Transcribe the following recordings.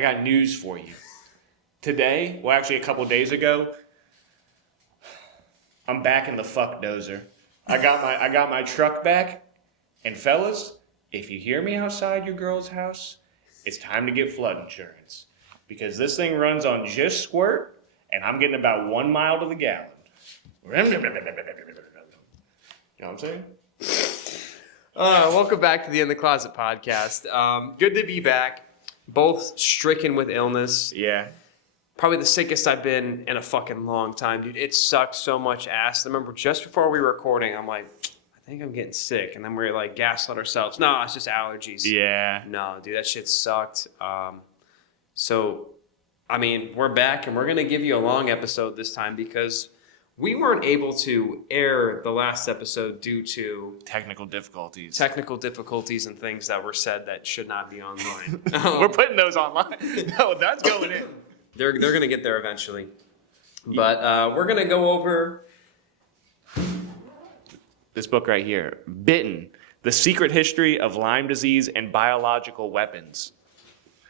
I got news for you. Today, well, actually a couple days ago, I'm back in the fuck dozer. I got my truck back, and fellas, if you hear me outside your girl's house, it's time to get flood insurance because this thing runs on just squirt, and I'm getting about 1 mile to the gallon. You know what I'm saying? Welcome back to the In the Closet podcast. Good to be back. Both stricken with illness. Yeah. Probably the sickest I've been in a fucking long time, dude. It sucked so much ass. I remember just before we were recording, I'm like, I think I'm getting sick. And then we're like gaslit ourselves. No, it's just allergies. Yeah. No, dude, that shit sucked. So, I mean, we're back and we're going to give you a long episode this time because we weren't able to air the last episode due to Technical difficulties and things that were said that should not be online. We're putting those online. No, that's going in. They're going to get there eventually. But we're going to go over this book right here, Bitten, The Secret History of Lyme Disease and Biological Weapons.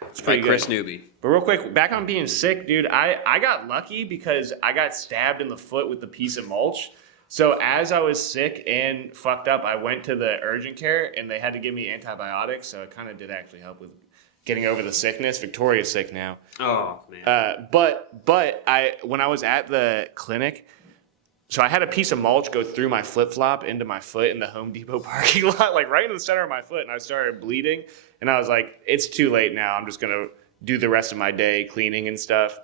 It's by Kris Newby. But real quick, back on being sick, dude, I got lucky because I got stabbed in the foot with a piece of mulch. So as I was sick and fucked up, I went to the urgent care and they had to give me antibiotics. So it kind of did actually help with getting over the sickness. Victoria's sick now. Oh, man. But when I was at the clinic, so I had a piece of mulch go through my flip-flop into my foot in the Home Depot parking lot, like right in the center of my foot, and I started bleeding. And I was like, it's too late now. I'm just going to do the rest of my day cleaning and stuff.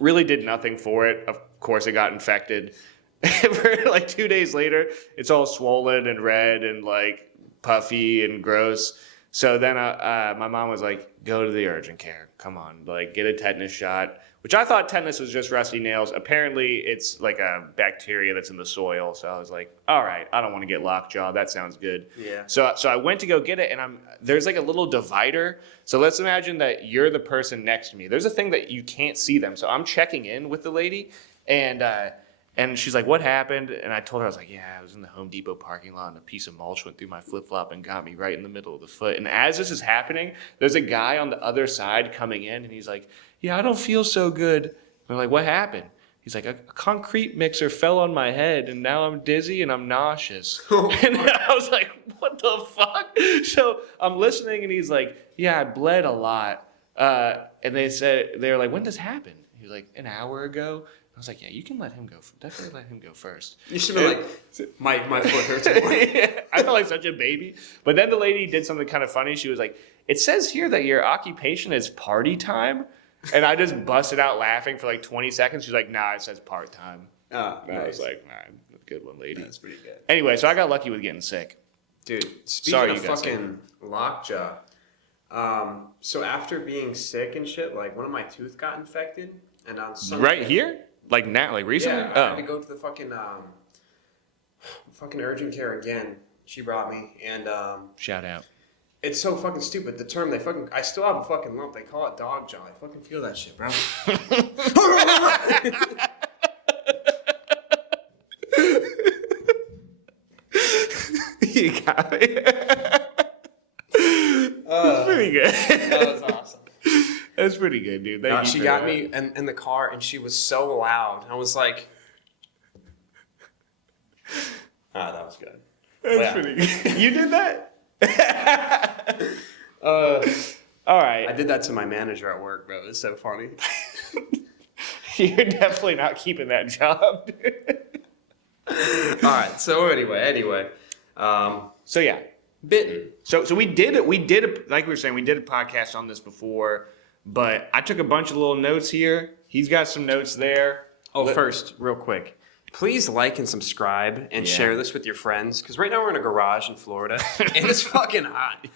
Really did nothing for it. Of course, it got infected. For like 2 days later, it's all swollen and red and like puffy and gross. So then my mom was like, go to the urgent care. Come on, like get a tetanus shot, which I thought tetanus was just rusty nails. Apparently, it's like a bacteria that's in the soil. So I was like, all right, I don't want to get lockjaw. That sounds good. Yeah. So I went to go get it, and there's like a little divider. So let's imagine that you're the person next to me. There's a thing that you can't see them. So I'm checking in with the lady, and she's like, what happened? And I told her, I was like, yeah, I was in the Home Depot parking lot and a piece of mulch went through my flip-flop and got me right in the middle of the foot. And as this is happening, there's a guy on the other side coming in and he's like, yeah, I don't feel so good. And I'm like, what happened? He's like, a concrete mixer fell on my head and now I'm dizzy and I'm nauseous. And I was like, what the fuck? So I'm listening and he's like, yeah, I bled a lot. And they were like, when does this happen? He was like, an hour ago. I was like, yeah, you can let him go. Definitely let him go first. You should be like, my foot hurts more. Yeah, I felt like such a baby. But then the lady did something kind of funny. She was like, it says here that your occupation is party time. And I just busted out laughing for like 20 seconds. She's like, nah, it says part time. Oh, and nice. I was like, nah, good one, lady. That's pretty good. Anyway, so I got lucky with getting sick. Dude, speaking Sorry, of you guys fucking lockjaw, so after being sick and shit, like one of my tooth got infected. And on Sunday, Right here? Like now, like recently? Yeah, I had to go to the fucking urgent care again. She brought me, and Shout out. it's so fucking stupid. The term I still have a fucking lump. They call it dog jaw. I fucking feel that shit, bro. You got me. That's pretty good. That was awesome. That's pretty good, dude. Thank you She for got that. me in the car, and she was so loud. I was like, that was good. That's pretty good. You did that? All right. I did that to my manager at work, bro. It was so funny. You're definitely not keeping that job, dude. All right. So anyway. So yeah. Bitten. So we did like we were saying, we did a podcast on this before, but I took a bunch of little notes here. He's got some notes there. First, real quick. Please like and subscribe and share this with your friends. Because right now we're in a garage in Florida. And it's fucking hot.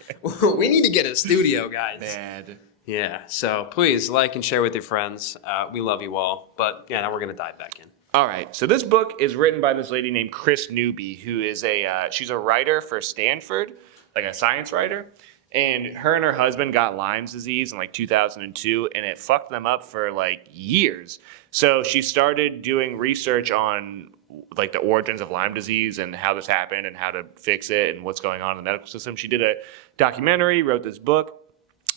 We need to get a studio, guys. Bad. Yeah. So please like and share with your friends. We love you all. But yeah, now we're going to dive back in. All right. So this book is written by this lady named Kris Newby, who is she's a writer for Stanford, like a science writer. And her husband got Lyme's disease in like 2002, and it fucked them up for like years. So she started doing research on like the origins of Lyme disease and how this happened and how to fix it and what's going on in the medical system. She did a documentary, wrote this book.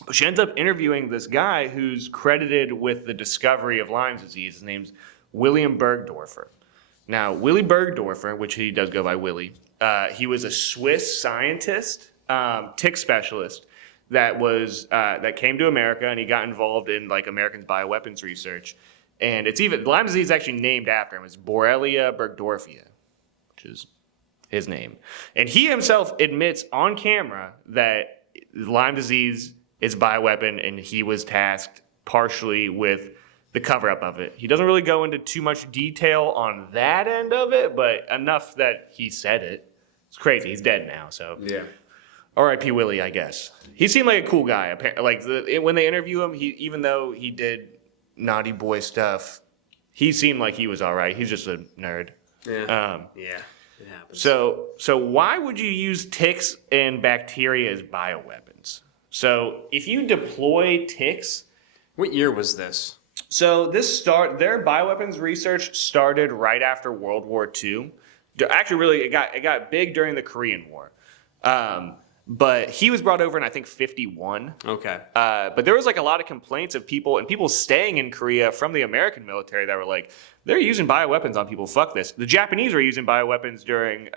But she ends up interviewing this guy who's credited with the discovery of Lyme disease. His name's William Bergdorfer. Now, Willy Bergdorfer, which he does go by Willy, he was a Swiss scientist, tick specialist that came to America, and he got involved in like American bioweapons research. And Lyme disease is actually named after him. It's Borrelia burgdorferi, which is his name. And he himself admits on camera that Lyme disease is a bioweapon, and he was tasked partially with the cover-up of it. He doesn't really go into too much detail on that end of it, but enough that he said it. It's crazy. He's dead now, so Yeah. R.I.P. Willie, I guess. He seemed like a cool guy. Like when they interview him, even though he did naughty boy stuff, he seemed like he was all right. He's just a nerd. Yeah. Yeah. It happens. So why would you use ticks and bacteria as bioweapons? So if you deploy ticks, What year was this? so their bioweapons research started right after World War II. Actually, really, it got big during the Korean War. But he was brought over in, I think, 1951. Okay. But there was like a lot of complaints of people staying in Korea from the American military that were like, they're using bioweapons on people. Fuck this. The Japanese were using bioweapons during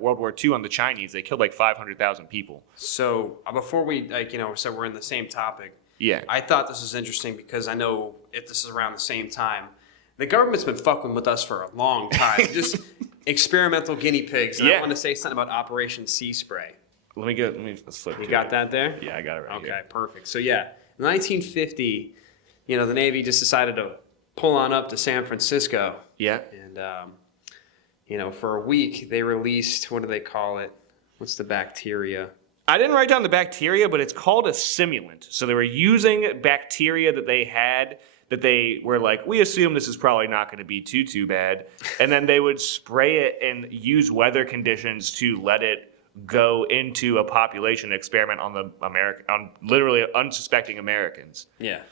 World War II on the Chinese. They killed like 500,000 people. So before we so we're in the same topic. Yeah. I thought this was interesting because I know if this is around the same time, the government's been fucking with us for a long time. Just experimental guinea pigs. And I want to say something about Operation Sea Spray. Let's flip. You got that there? Yeah, I got it right Okay, here. perfect. So yeah, in 1950, the Navy just decided to pull on up to San Francisco. Yeah. And, for a week they released, what do they call it? What's the bacteria? I didn't write down the bacteria, but it's called a simulant. So they were using bacteria that they had that they were like, we assume this is probably not going to be too bad. And then they would spray it and use weather conditions to let it go into a population experiment on literally unsuspecting Americans. Yeah.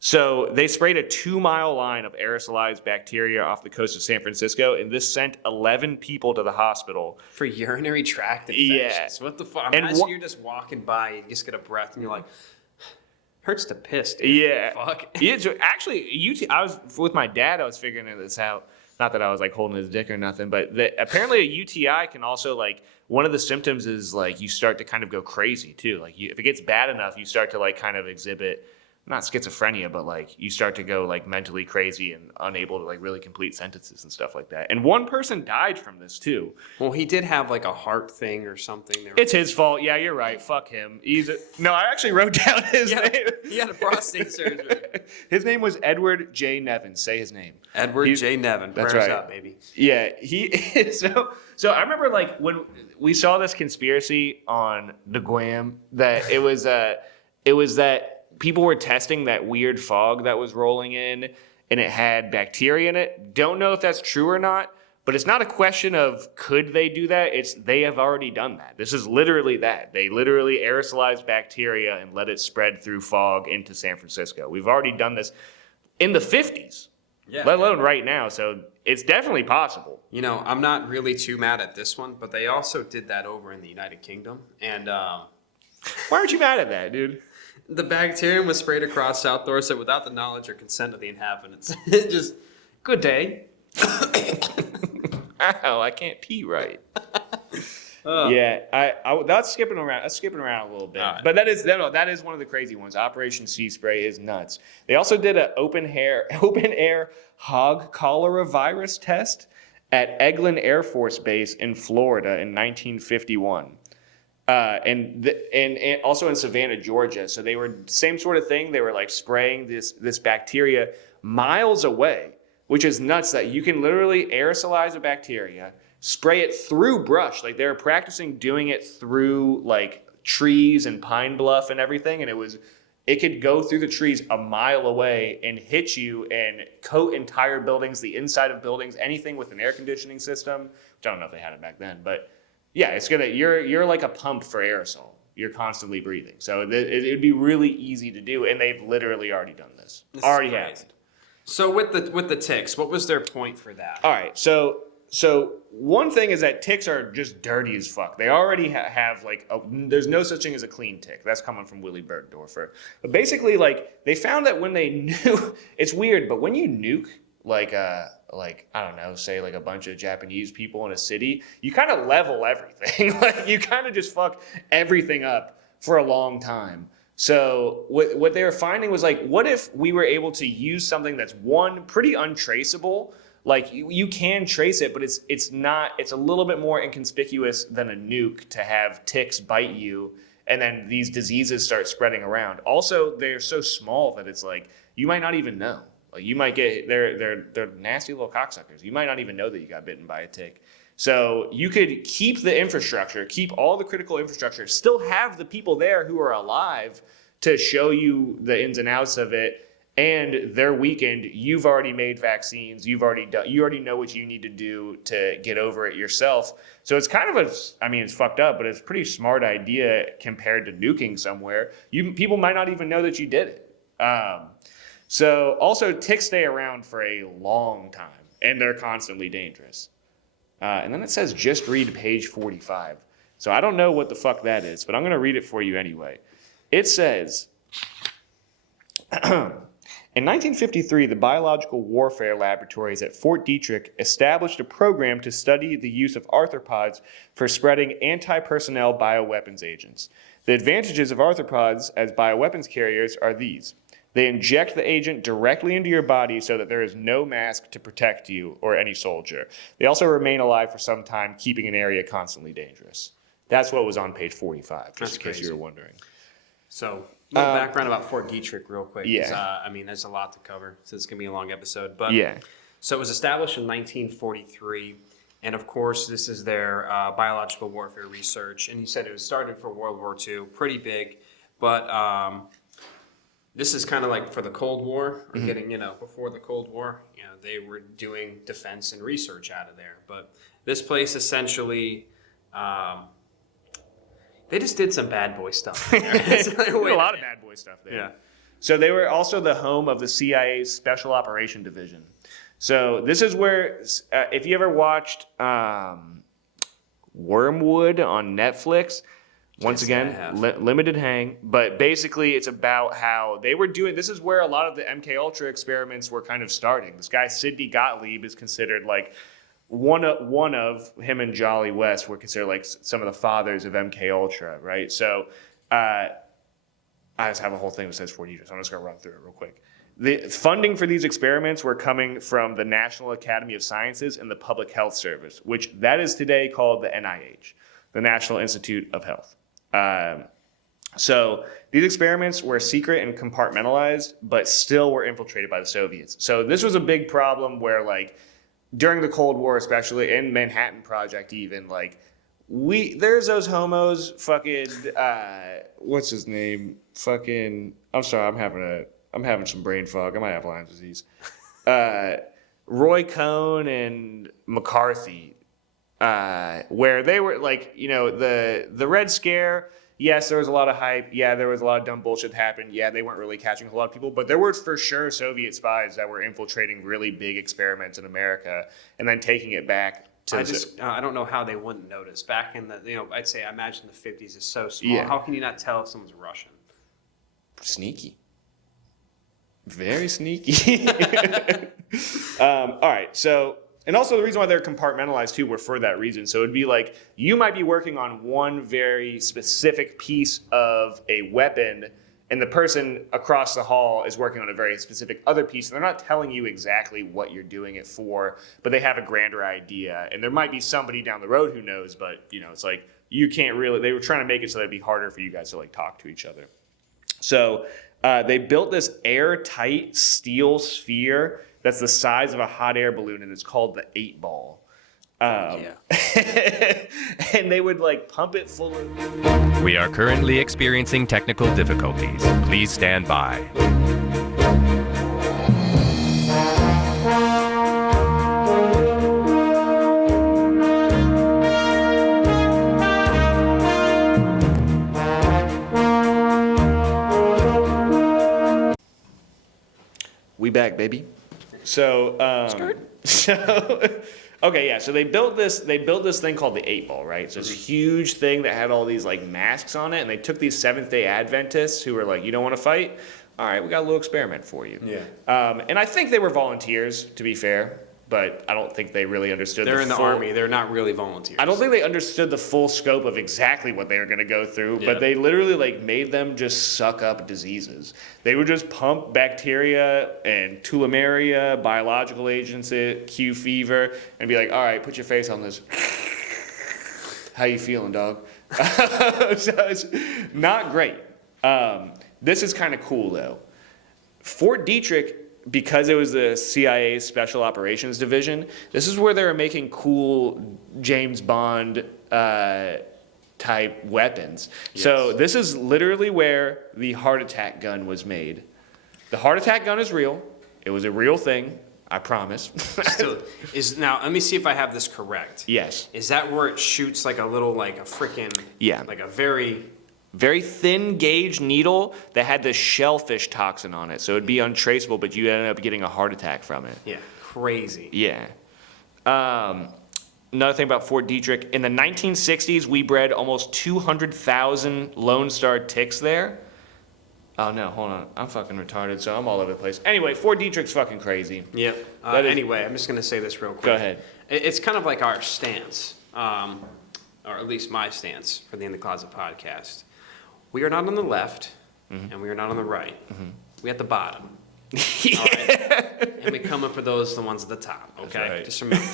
So they sprayed a 2-mile line of aerosolized bacteria off the coast of San Francisco, and this sent 11 people to the hospital. For urinary tract infections. Yeah. What the fuck? And Imagine you're just walking by, you just get a breath, and you're like, hurts to piss, dude. Yeah. Fuck. Yeah, so actually, I was with my dad, I was figuring this out. Not that I was like holding his dick or nothing, but apparently a UTI can also like, one of the symptoms is like you start to kind of go crazy too. Like if it gets bad enough, you start to like kind of exhibit, not schizophrenia, but like you start to go like mentally crazy and unable to like really complete sentences and stuff like that. And one person died from this too. Well, he did have like a heart thing or something. It's his fault. Yeah, you're right. Fuck him. No, I actually wrote down his name. He had a prostate surgery. His name was Edward J. Nevin. Say his name. Edward J. Nevin. That's Prayers right. up, baby. Yeah, so I remember like when we saw this conspiracy on the Guam that it was that people were testing that weird fog that was rolling in and it had bacteria in it. Don't know if that's true or not, but it's not a question of could they do that. It's they have already done that. This is literally that. They literally aerosolized bacteria and let it spread through fog into San Francisco. We've already done this in the 50s, let alone right now. So it's definitely possible. I'm not really too mad at this one, but they also did that over in the United Kingdom. And why aren't you mad at that, dude? the bacterium was sprayed across South Dorset without the knowledge or consent of the inhabitants. It just, good day. Ow, I can't pee right. Yeah, that's skipping around. That's skipping around a little bit, right. But that is one of the crazy ones. Operation Sea Spray is nuts. They also did an open air hog cholera virus test at Eglin Air Force Base in Florida in 1951, and also in Savannah, Georgia. So they were same sort of thing. They were like spraying this bacteria miles away, which is nuts. That you can literally aerosolize a bacteria, spray it through brush. Like they were practicing doing it through like trees and pine bluff and everything. And it could go through the trees a mile away and hit you and coat entire buildings, the inside of buildings, anything with an air conditioning system, which I don't know if they had it back then, but yeah, you're like a pump for aerosol. You're constantly breathing. So it'd be really easy to do. And they've literally already done this. Already happened. So with the ticks, what was their point for that? All right, so So one thing is that ticks are just dirty as fuck. They already have like there's no such thing as a clean tick. That's coming from Willy Bergdorfer. But basically, like they found that when they nuke, it's weird, but when you nuke like I don't know, say like a bunch of Japanese people in a city, you kind of level everything. Like you kind of just fuck everything up for a long time. So what they were finding was like, what if we were able to use something that's one pretty untraceable? Like you can trace it, but it's a little bit more inconspicuous than a nuke to have ticks bite you and then these diseases start spreading around. Also, they're so small that it's like you might not even know. Like you might get they're nasty little cocksuckers. You might not even know that you got bitten by a tick. So you could keep the infrastructure, keep all the critical infrastructure, still have the people there who are alive to show you the ins and outs of it. And they're weakened. You've already made vaccines. You already know what you need to do to get over it yourself. So it's kind of it's fucked up, but it's a pretty smart idea compared to nuking somewhere. People might not even know that you did it. So also ticks stay around for a long time, and they're constantly dangerous. And then it says just read page 45. So I don't know what the fuck that is, but I'm going to read it for you anyway. It says, in 1953, the Biological Warfare Laboratories at Fort Detrick established a program to study the use of arthropods for spreading anti-personnel bioweapons agents. The advantages of arthropods as bioweapons carriers are these. They inject the agent directly into your body so that there is no mask to protect you or any soldier. They also remain alive for some time, keeping an area constantly dangerous. That's what was on page 45, just in case you were wondering. So, a little background about Fort Detrick real quick. Yeah. There's a lot to cover, so it's going to be a long episode. But yeah. So it was established in 1943, and of course, this is their biological warfare research. And he said it was started for World War II, pretty big. But this is kind of like for the Cold War, or getting, before the Cold War, they were doing defense and research out of there. But this place essentially, they just did some bad boy stuff there. A lot of bad boy stuff there. Yeah. So they were also the home of the CIA's Special Operation Division. So this is where, if you ever watched Wormwood on Netflix, once again, limited hang, but basically it's about how they were doing, this is where a lot of the MK Ultra experiments were kind of starting. This guy, Sidney Gottlieb, is considered like one of him and Jolly West were considered like some of the fathers of MK Ultra, right? So I just have a whole thing that says 40 years, so I'm just going to run through it real quick. The funding for these experiments were coming from the National Academy of Sciences and the Public Health Service, which that is today called the NIH, the National Institute of Health. So these experiments were secret and compartmentalized, but still were infiltrated by the Soviets. So this was a big problem where, like, during the Cold War, especially in Manhattan Project, even like there's those homos, fucking what's his name? Fucking I'm sorry, I'm having some brain fog. I might have Lyme disease. Roy Cohn and McCarthy. Where they were like, the Red Scare, yes, there was a lot of hype. Yeah, there was a lot of dumb bullshit that happened. Yeah, they weren't really catching a lot of people, but there were for sure Soviet spies that were infiltrating really big experiments in America and then taking it back to I don't know how they wouldn't notice. Back in the, I imagine the 50s is so small. Yeah. How can you not tell if someone's Russian? Sneaky. Very sneaky. All right, so... And also the reason why they're compartmentalized too were for that reason. So it'd be like you might be working on one very specific piece of a weapon and the person across the hall is working on a very specific other piece. And they're not telling you exactly what you're doing it for, but they have a grander idea. And there might be somebody down the road who knows, but it's like you can't really, they were trying to make it so that it'd be harder for you guys to like talk to each other. So they built this airtight steel sphere that's the size of a hot air balloon, and it's called the 8-ball. And they would like pump it full of... We are currently experiencing technical difficulties. Please stand by. We back, baby. So, So, okay, yeah. So they built this thing called the 8-ball, right? So it's a huge thing that had all these like masks on it, and they took these Seventh-day Adventists who were like, "You don't want to fight? All right, we got a little experiment for you." Yeah. And I think they were volunteers, to be fair, but I don't think they really understood. They're in the army. They're not really volunteers. I don't think they understood the full scope of exactly what they were going to go through, Yeah. but they literally like made them just suck up diseases. They would just pump bacteria and tularemia, biological agents, Q fever, and be like, "All right, put your face on this. How you feeling, dog?" So it's not great. This is kind of cool though. Fort Detrick, because it was the CIA's Special Operations Division, this is where they were making cool James Bond type weapons. Yes. So this is literally where the heart attack gun was made. The heart attack gun is real. It was a real thing, I promise. Still, now, let me see if I have this correct. Yes. Is that where it shoots like a little, like a freaking, Yeah. like a very, Very thin gauge needle that had the shellfish toxin on it. So it'd be untraceable, but you ended up getting a heart attack from it. yeah, crazy. Yeah. Another thing about Fort Detrick, in the 1960s, we bred almost 200,000 Lone Star ticks there. Oh, no, hold on. I'm fucking retarded, so I'm all over the place. Anyway, Fort Detrick's fucking crazy. Yep. That is- Anyway, I'm just going to say this real quick. Go ahead. It's kind of like our stance, or at least my stance for the In the Closet podcast. We are not on the left, and we are not on the right. We're at the bottom. All right? And we come up for those, the ones at the top. Okay, right. just remember.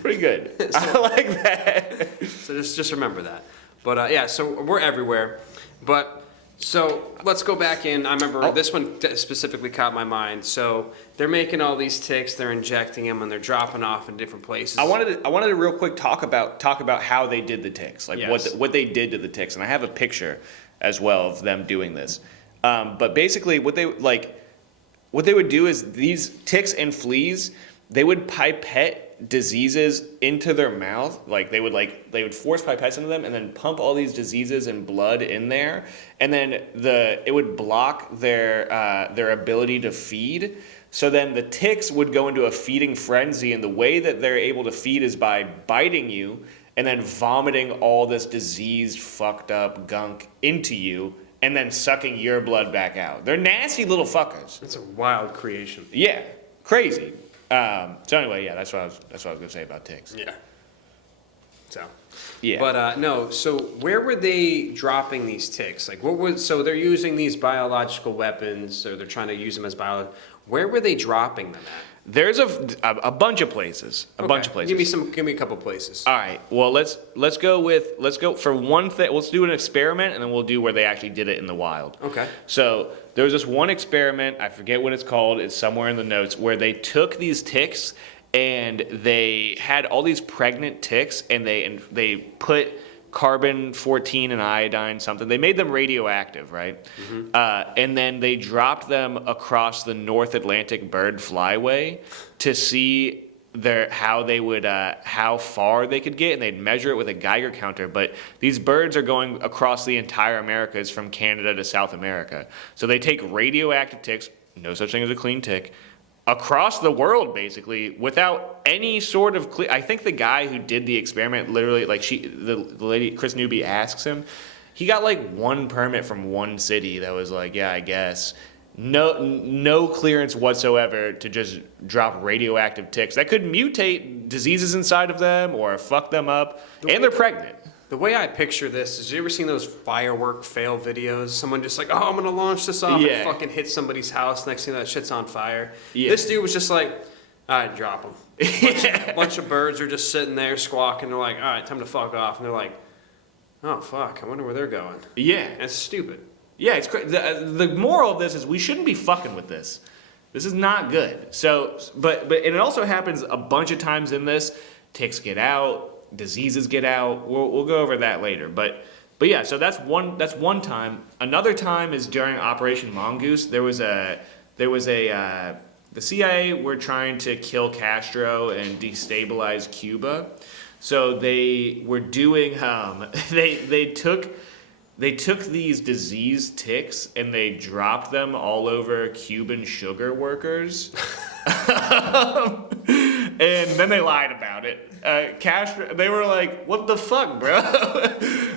Pretty good. I like that. So just remember that. But yeah, so we're everywhere. But so let's go back in. I remember this one specifically caught my mind. So they're making all these ticks, they're injecting them, and they're dropping off in different places. I wanted to real quick talk about how they did the ticks, like Yes. what they did to the ticks, and I have a picture as well of them doing this. But basically, what they would do is these ticks and fleas, they would pipette diseases into their mouth. They would force pipettes into them and then pump all these diseases and blood in there, and then it would block their ability to feed. So then the ticks would go into a feeding frenzy, and the way that they're able to feed is by biting you and then vomiting all this diseased, fucked up gunk into you, and then sucking your blood back out. They're nasty little fuckers. It's a wild creation. Yeah, crazy. So anyway, yeah, that's what I was gonna say about ticks. Yeah. So. Yeah. But no. So where were they dropping these ticks? Like what was? So they're using these biological weapons, or they're trying to use them as Where were they dropping them at? There's a bunch of places. A bunch of places. Give me a couple places. All right. Well, let's go for one thing. Let's do an experiment, and then we'll do where they actually did it in the wild. Okay. So there was this one experiment. I forget what it's called. It's somewhere in the notes where they took these ticks and they had all these pregnant ticks, and they put carbon-14 and iodine something. They made them radioactive, right? And then they dropped them across the North Atlantic bird flyway to see how far they could get, and they'd measure it with a Geiger counter. But these birds are going across the entire Americas from Canada to South America. So they take radioactive ticks, no such thing as a clean tick, across the world, basically, without any sort of I think the guy who did the experiment literally, the lady, Kris Newby, asks him, he got one permit from one city that was like, yeah, I guess. No clearance whatsoever to just drop radioactive ticks that could mutate diseases inside of them or fuck them up, and they're pregnant. The way I picture this is, you ever seen those firework fail videos? Someone just like, oh, I'm gonna launch this off and fucking hit somebody's house. Next thing that shit's on fire. Yeah. This dude was just like, all right, drop them. Bunch of birds are just sitting there squawking. They're like, all right, time to fuck off. And they're like, oh fuck, I wonder where they're going. Yeah. That's stupid. Yeah, it's the moral of this is we shouldn't be fucking with this. This is not good. So, but and it also happens a bunch of times in this. Ticks get out, diseases get out. We'll go over that later. But yeah, so that's one time. Another time is during Operation Mongoose. The CIA were trying to kill Castro and destabilize Cuba. So they were doing They took these diseased ticks and they dropped them all over Cuban sugar workers. And then they lied about it. They were like, "What the fuck, bro?"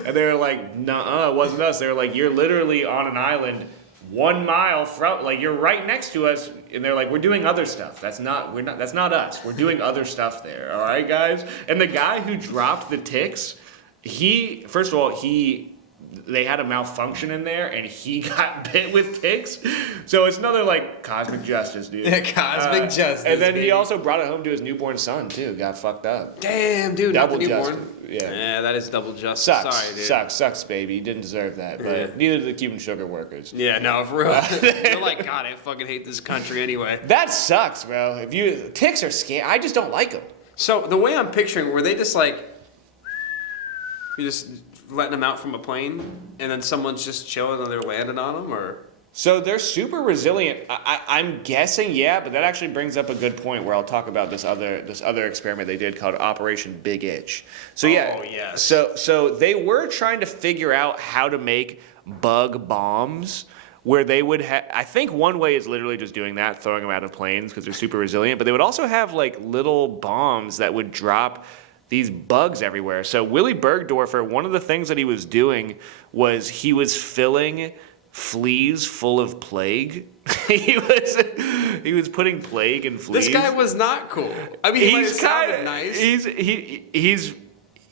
And they were like, "Nuh-uh, it wasn't us." They were like, "You're literally on an island 1 mile from, like, you're right next to us." And they're like, "We're doing other stuff. That's not us. We're doing other stuff there. All right, guys." And the guy who dropped the ticks, first of all, they had a malfunction in there, and he got bit with ticks. So it's another, like, cosmic justice, dude. Cosmic justice. And then baby. he also brought it home to his newborn son, too. Got fucked up. Damn, dude. Double not the newborn. justice. Yeah. That is double justice. Sucks. Sorry, dude. Sucks, baby. You didn't deserve that. But Yeah. neither did the Cuban sugar workers. Yeah, no, for real. They're like, God, I fucking hate this country anyway. That sucks, bro. Ticks are scary. I just don't like them. So the way I'm picturing, were they just like, you're just letting them out from a plane, and then someone's just chilling and they're landing on them, or? So they're super resilient. I'm guessing, yeah, but that actually brings up a good point where I'll talk about this other experiment they did called Operation Big Itch. So yeah, Oh, yes. So they were trying to figure out how to make bug bombs where they would have. I think one way is literally just doing that, throwing them out of planes because they're super resilient. But they would also have like little bombs that would drop these bugs everywhere. So Willy Bergdorfer, one of the things that he was doing was he was filling fleas full of plague. he was putting plague in fleas. This guy was not cool. I mean, he might have sounded nice.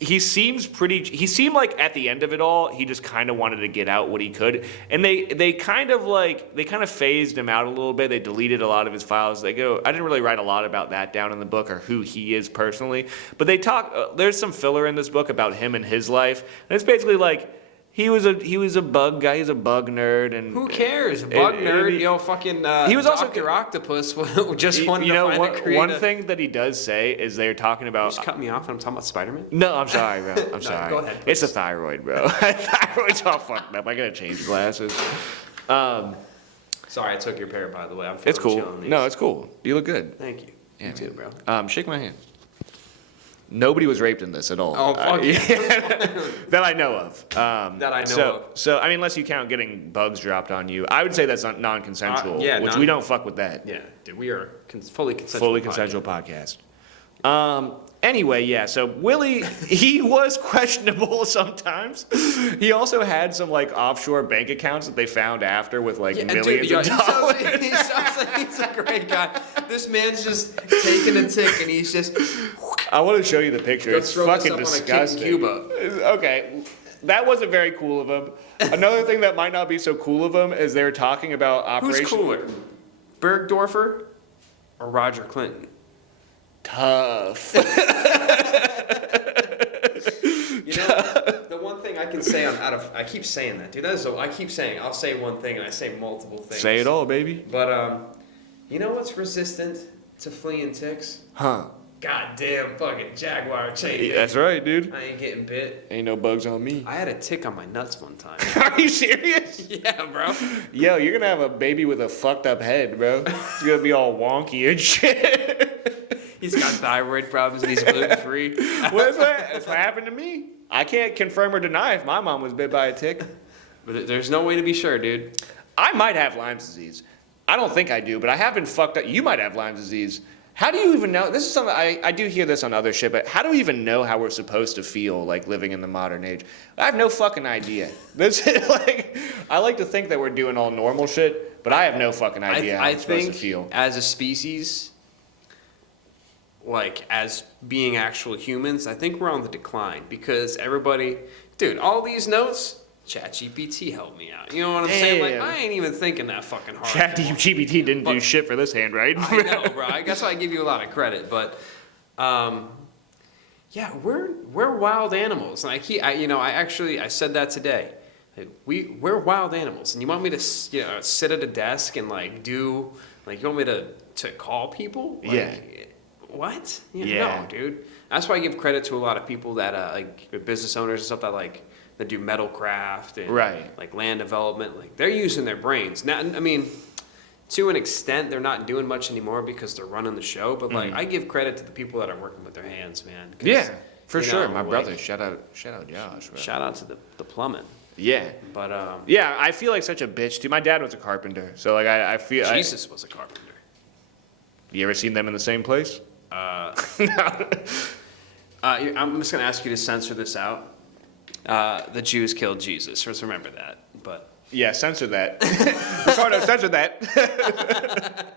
He seemed like at the end of it all, he just kind of wanted to get out what he could. And they kind of phased him out a little bit. They deleted a lot of his files. I didn't really write a lot about that down in the book or who he is personally. But they talk, there's some filler in this book about him and his life. And it's basically like, he was a bug guy. He's a bug nerd, and who cares? Bug nerd, fucking. He was also Dr. Octopus. Just wanted to find a creative. One thing that he does say is they're talking about. You just cut me off, and I'm talking about Spider-Man. No, I'm sorry, bro. I'm sorry. Go ahead. It's a thyroid, bro. Thyroid's all fucked up. I gotta change glasses. Sorry, I took your pair, by the way. I'm feeling It's cool. chill on these. No, it's cool. You look good. Thank you. Yeah, You too, bro. Shake my hand. Nobody was raped in this at all. Oh, fuck yeah. That I know of. That I know of. So, I mean, unless you count getting bugs dropped on you, I would say that's non-consensual, we don't fuck with that. Yeah, dude, we are fully consensual. Fully consensual podcast. Anyway, yeah, so Willie, he was questionable sometimes. He also had some, like, offshore bank accounts that they found after with, like, millions of dollars. He sounds like he's a great guy. This man's just taking a tick, and he's just... I want to show you the picture. It's fucking disgusting. Cuba. Okay, that wasn't very cool of him. Another thing that might not be so cool of him is they were talking about Operation... Who's cooler, Bergdorfer or Roger Clinton? Tough. The one thing I can say I keep saying that, dude. I keep saying I'll say one thing and I say multiple things. Say it all, baby. But you know what's resistant to fleeing ticks? Huh. Goddamn fucking jaguar chain. Yeah, that's right, dude. I ain't getting bit. Ain't no bugs on me. I had a tick on my nuts one time. Are you serious? Yeah, bro. Yo, you're gonna have a baby with a fucked up head, bro. It's gonna be all wonky and shit. He's got thyroid problems and he's gluten free. What's that? That's what happened to me. I can't confirm or deny if my mom was bit by a tick. But there's no way to be sure, dude. I might have Lyme's disease. I don't think I do, but I have been fucked up. You might have Lyme's disease. How do you even know? This is something I do hear this on other shit, but how do we even know how we're supposed to feel like living in the modern age? I have no fucking idea. This is like, I like to think that we're doing all normal shit, but I have no fucking idea how I'm supposed to feel. As a species, like as being actual humans, I think we're on the decline because everybody, dude, all these notes, ChatGPT helped me out. You know what I'm saying? Like, I ain't even thinking that fucking hard. ChatGPT didn't do shit for this handwriting. I know, bro. I guess I give you a lot of credit, but yeah, we're wild animals. And I said that today. We're wild animals, and you want me to sit at a desk and you want me to call people? Yeah. What? Yeah. No, dude. That's why I give credit to a lot of people that business owners and stuff that do metal craft and land development. Like they're using their brains. Now, I mean, to an extent, they're not doing much anymore because they're running the show. But I give credit to the people that are working with their hands, man. Yeah, for sure. My brother, shout out Josh. Bro. Shout out to the plumbing. Yeah. But yeah, I feel like such a bitch too. My dad was a carpenter, so I feel Jesus was a carpenter. You ever seen them in the same place? I'm just going to ask you to censor this out. The Jews killed Jesus. Just remember that. But Yeah, censor that. Ricardo, censor that.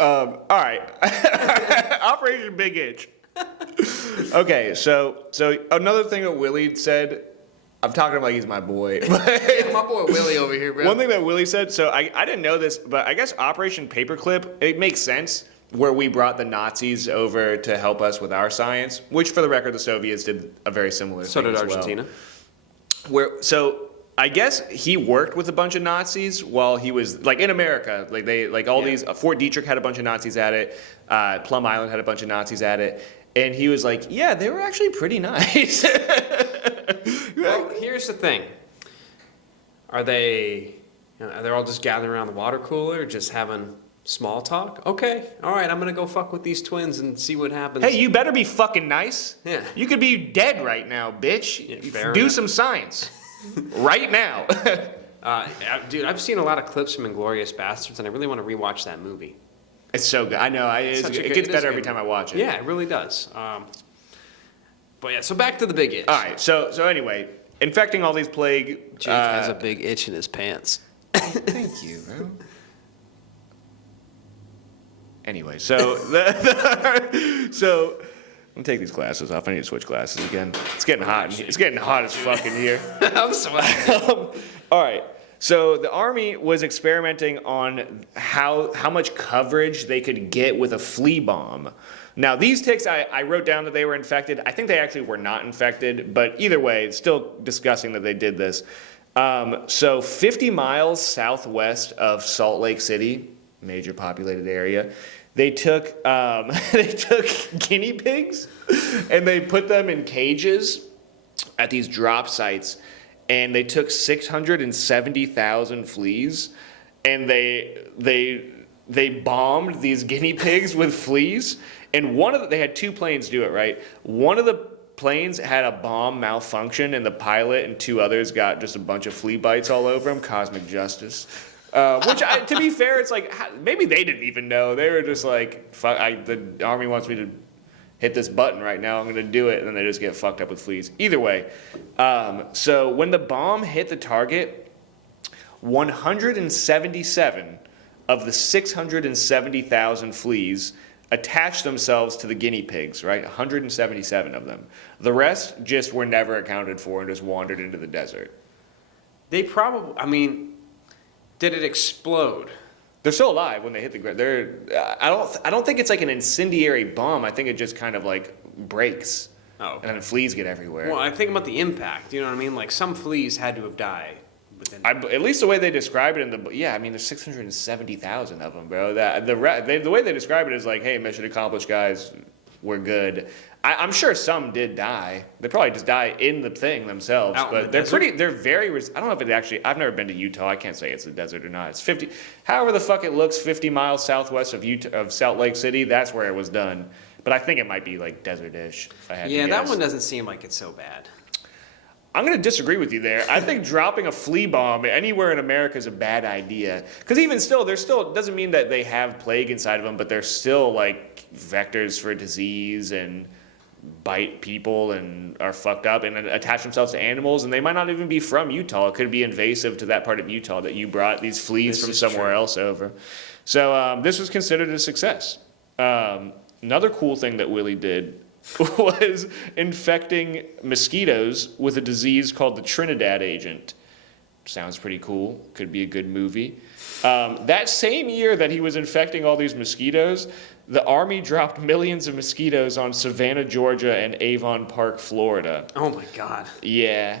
All right. Operation Big Itch. Okay, so another thing that Willie said, I'm talking to him like he's my boy. my boy Willie over here, bro. One thing that Willie said, so I didn't know this, but I guess Operation Paperclip, it makes sense where we brought the Nazis over to help us with our science, which for the record, the Soviets did a very similar So thing did as well. Argentina. So I guess he worked with a bunch of Nazis while he was like in America. Like these. Fort Detrick had a bunch of Nazis at it. Plum Island had a bunch of Nazis at it, and he was like, "Yeah, they were actually pretty nice." Well, here's the thing. Are they all just gathering around the water cooler, just having small talk? Okay, all right, I'm gonna go fuck with these twins and see what happens. Hey, you better be fucking nice. Yeah. You could be dead right now, bitch. Yeah, fair Do enough. some science. Right now. Dude, I've seen a lot of clips from Inglourious Bastards, and I really want to rewatch that movie. It's so good. I know. It gets better every time I watch it. Yeah, it really does. But yeah, so back to the big itch. All right. So anyway, infecting all these plague. Jake has a big itch in his pants. Thank you, bro. Anyway, so so I'm gonna take these glasses off. I need to switch glasses again. It's getting hot. It's getting hot as fuck in here. I'm sweating. All right. So the Army was experimenting on how much coverage they could get with a flea bomb. Now, these ticks, I wrote down that they were infected. I think they actually were not infected, but either way, it's still disgusting that they did this. So 50 miles southwest of Salt Lake City, major populated area, they took guinea pigs and they put them in cages at these drop sites, and they took 670,000 fleas, and they bombed these guinea pigs with fleas. And they had two planes do it, right? One of the planes had a bomb malfunction, and the pilot and two others got just a bunch of flea bites all over them. Cosmic justice. To be fair, it's like, maybe they didn't even know. They were just like, fuck, the Army wants me to hit this button right now. I'm going to do it. And then they just get fucked up with fleas. Either way. So when the bomb hit the target, 177 of the 670,000 fleas attached themselves to the guinea pigs, right? 177 of them. The rest just were never accounted for and just wandered into the desert. They probably, did it explode? They're still alive when they hit the ground. I don't think it's like an incendiary bomb. I think it just kind of like breaks. Oh. And then fleas get everywhere. Well, I think about the impact. You know what I mean? Like some fleas had to have died. At least the way they describe it there's 670,000 of them, bro. The way they describe it is like, hey, mission accomplished, guys. We're good. I'm sure some did die. They probably just die in the thing themselves. But they're very. I don't know if it actually. I've never been to Utah. I can't say it's a desert or not. It's 50. However the fuck it looks, 50 miles southwest of Salt Lake City. That's where it was done. But I think it might be like desert-ish. If I had to guess. That one doesn't seem like it's so bad. I'm going to disagree with you there. I think dropping a flea bomb anywhere in America is a bad idea. Because even still, doesn't mean that they have plague inside of them, but they're still like vectors for disease and bite people and are fucked up and attach themselves to animals. And they might not even be from Utah. It could be invasive to that part of Utah that you brought these fleas from somewhere else over. So this was considered a success. Another cool thing that Willie did was infecting mosquitoes with a disease called the Trinidad agent. Sounds pretty cool. Could be a good movie. That same year that he was infecting all these mosquitoes, the Army dropped millions of mosquitoes on Savannah, Georgia, and Avon Park, Florida. Oh my God. Yeah.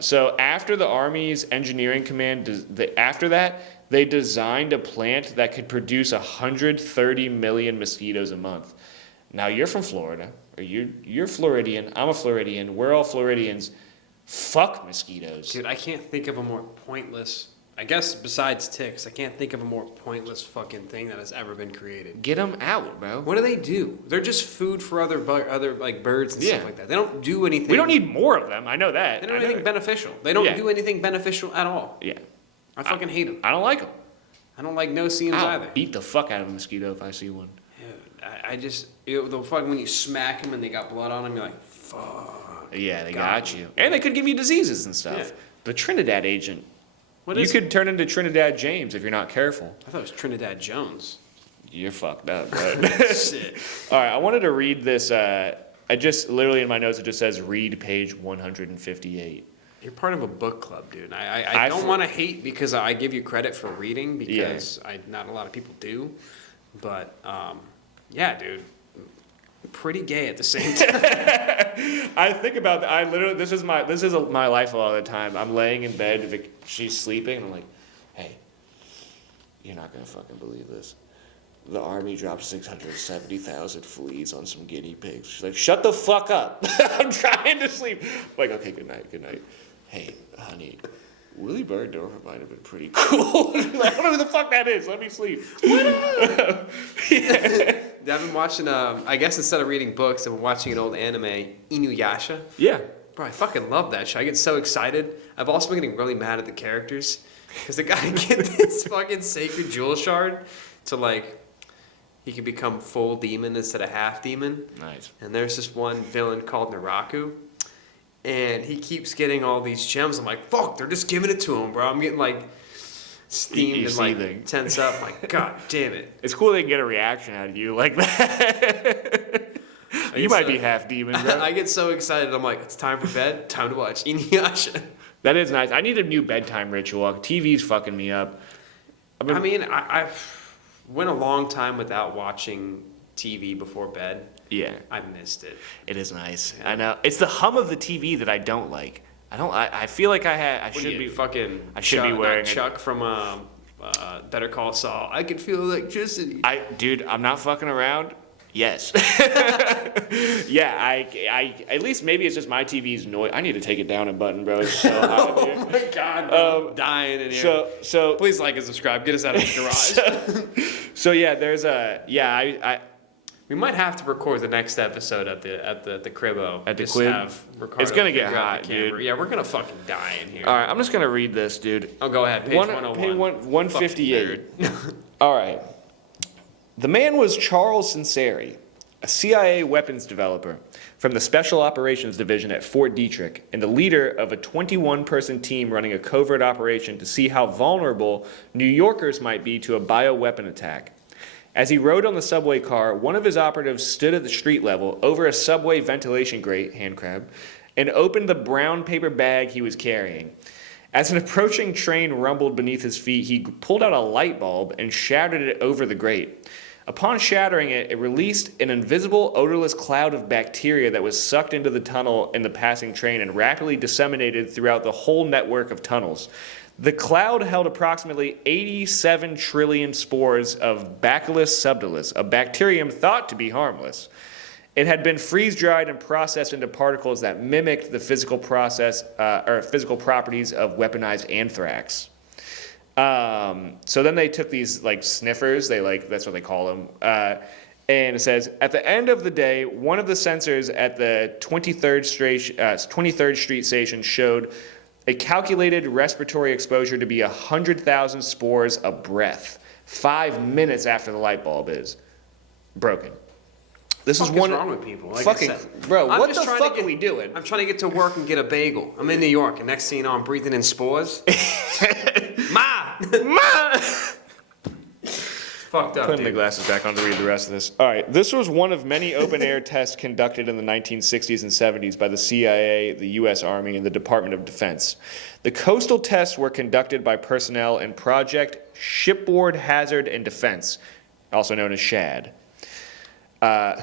So after the Army's engineering command, they designed a plant that could produce 130 million mosquitoes a month. Now, you're from Florida, or you're Floridian, I'm a Floridian, we're all Floridians. Fuck mosquitoes. Dude, I can't think of a more pointless, I guess besides ticks, I can't think of a more pointless fucking thing that has ever been created. Get them out, bro. What do? They're just food for other like birds and stuff like that. They don't do anything. We don't need more of them, I know that. They don't do anything beneficial. They don't do anything beneficial at all. Yeah. I fucking hate them. I don't like them. I don't like no seams I'll either. beat the fuck out of a mosquito if I see one. Dude, I just the fuck when you smack them and they got blood on them, you're like, fuck. Yeah, they got you. And they could give you diseases and stuff. Yeah. The Trinidad agent. What You is could turn into Trinidad James if you're not careful. I thought it was Trinidad Jones. You're fucked up, bro. Shit. All right, I wanted to read this. I just literally in my notes it just says read page 158. You're part of a book club, dude. I don't want to hate because I give you credit for reading because not a lot of people do. But yeah, dude, pretty gay at the same time. I think about that. I literally this is my life a lot of the time. I'm laying in bed, she's sleeping, and I'm like, hey, you're not gonna fucking believe this. The army dropped 670,000 fleas on some guinea pigs. She's like, shut the fuck up. I'm trying to sleep. I'm like, okay, good night. Hey, honey, Willie Bergdorf might have been pretty cool. Like, I don't know who the fuck that is. Let me sleep. Yeah. I've been watching, I guess instead of reading books, I've been watching an old anime, Inuyasha. Yeah. Bro, I fucking love that show. I get so excited. I've also been getting really mad at the characters because the guy get this fucking sacred jewel shard to like, he can become full demon instead of half demon. Nice. And there's this one villain called Naraku. And he keeps getting all these gems. I'm like, fuck, they're just giving it to him, bro. I'm getting like steamed and like tense up. I'm like, god damn it. It's cool they can get a reaction out of you like that. You might be half demon, bro. I get so excited. I'm like, it's time for bed. Time to watch Inuyasha. That is nice. I need a new bedtime ritual. TV's fucking me up. I mean, I went a long time without watching TV before bed. Yeah. I missed it. It is nice. I know. It's the hum of the TV that I don't like. I feel like I should be fucking. I should be wearing Chuck from Better Call Saul. I could feel electricity. Dude, I'm not fucking around. Yes. Yeah, I at least maybe it's just my TV's noise. I need to take it down a button, bro. It's so hot in here. Oh my god, bro. I'm dying in here. So please like and subscribe. Get us out of the garage. so yeah, there's we might have to record the next episode at the cribbo. At the Just crib? have Ricardo It's gonna get figure out hot, the camera. dude. Yeah, we're gonna fucking die in here. all right, I'm just gonna read this, dude. Oh, go ahead. Page 101. Page 158. All right. The man was Charles Sinceri, a CIA weapons developer from the Special Operations Division at Fort Detrick and the leader of a 21-person team running a covert operation to see how vulnerable New Yorkers might be to a bioweapon attack. As he rode on the subway car, one of his operatives stood at the street level over a subway ventilation grate, hand crab, and opened the brown paper bag he was carrying. As an approaching train rumbled beneath his feet, he pulled out a light bulb and shattered it over the grate. Upon shattering it, it released an invisible, odorless cloud of bacteria that was sucked into the tunnel in the passing train and rapidly disseminated throughout the whole network of tunnels. The cloud held approximately 87 trillion spores of Bacillus subtilis, a bacterium thought to be harmless. It had been freeze-dried and processed into particles that mimicked the physical properties of weaponized anthrax. So then they took these like sniffers, that's what they call them, and it says, at the end of the day, one of the sensors at the 23rd Street station showed a calculated respiratory exposure to be 100,000 spores a breath, 5 minutes after the light bulb is broken. This is What's wrong with people? Like fucking, I said, bro, I'm what just the trying to fuck are we doing? I'm trying to get to work and get a bagel. I'm in New York, and next thing you know, I'm breathing in spores. Ma! Fucked up, Putting the dude. glasses back on to read the rest of this. All right, this was one of many open-air tests conducted in the 1960s and 70s by the CIA, the U.S. Army, and the Department of Defense. The coastal tests were conducted by personnel in Project Shipboard Hazard and Defense, also known as SHAD,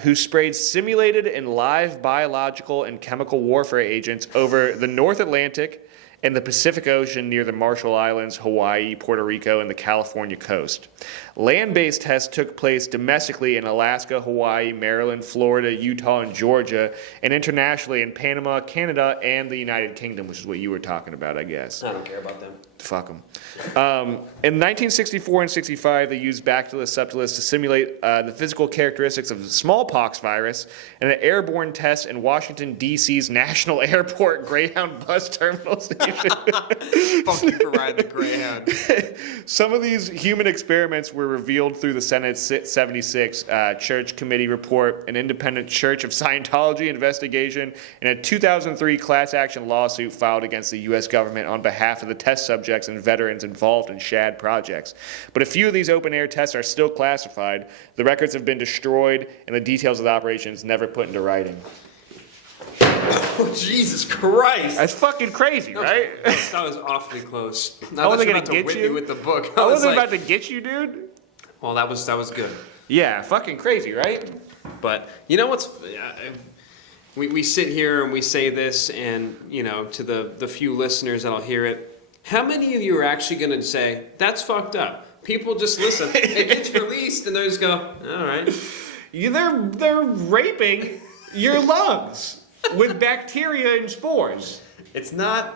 who sprayed simulated and live biological and chemical warfare agents over the North Atlantic and the Pacific Ocean near the Marshall Islands, Hawaii, Puerto Rico, and the California coast. Land-based tests took place domestically in Alaska, Hawaii, Maryland, Florida, Utah, and Georgia, and internationally in Panama, Canada, and the United Kingdom, which is what you were talking about, I guess. I don't care about them. Fuck them. In 1964 and 65, they used Bacillus subtilis to simulate the physical characteristics of the smallpox virus in an airborne test in Washington, D.C.'s National Airport Greyhound bus terminal station. Fuck you for riding the Greyhound. Some of these human experiments were revealed through the Senate's 76 Church Committee report, an independent Church of Scientology investigation, and a 2003 class action lawsuit filed against the U.S. government on behalf of the test subjects and veterans involved in SHAD projects. But a few of these open-air tests are still classified, the records have been destroyed, and the details of the operations never put into writing. Oh, Jesus Christ. That's fucking crazy, right? That was awfully close. I wasn't going gonna to get whip you me with the book. I wasn't about to get you, dude. Well, that was good. Yeah, fucking crazy, right? But you know what's... We sit here and we say this, and, you know, to the few listeners that'll hear it, how many of you are actually going to say, that's fucked up? People just listen. It gets released, and they just go, all right. They're raping your lungs with bacteria and spores. It's not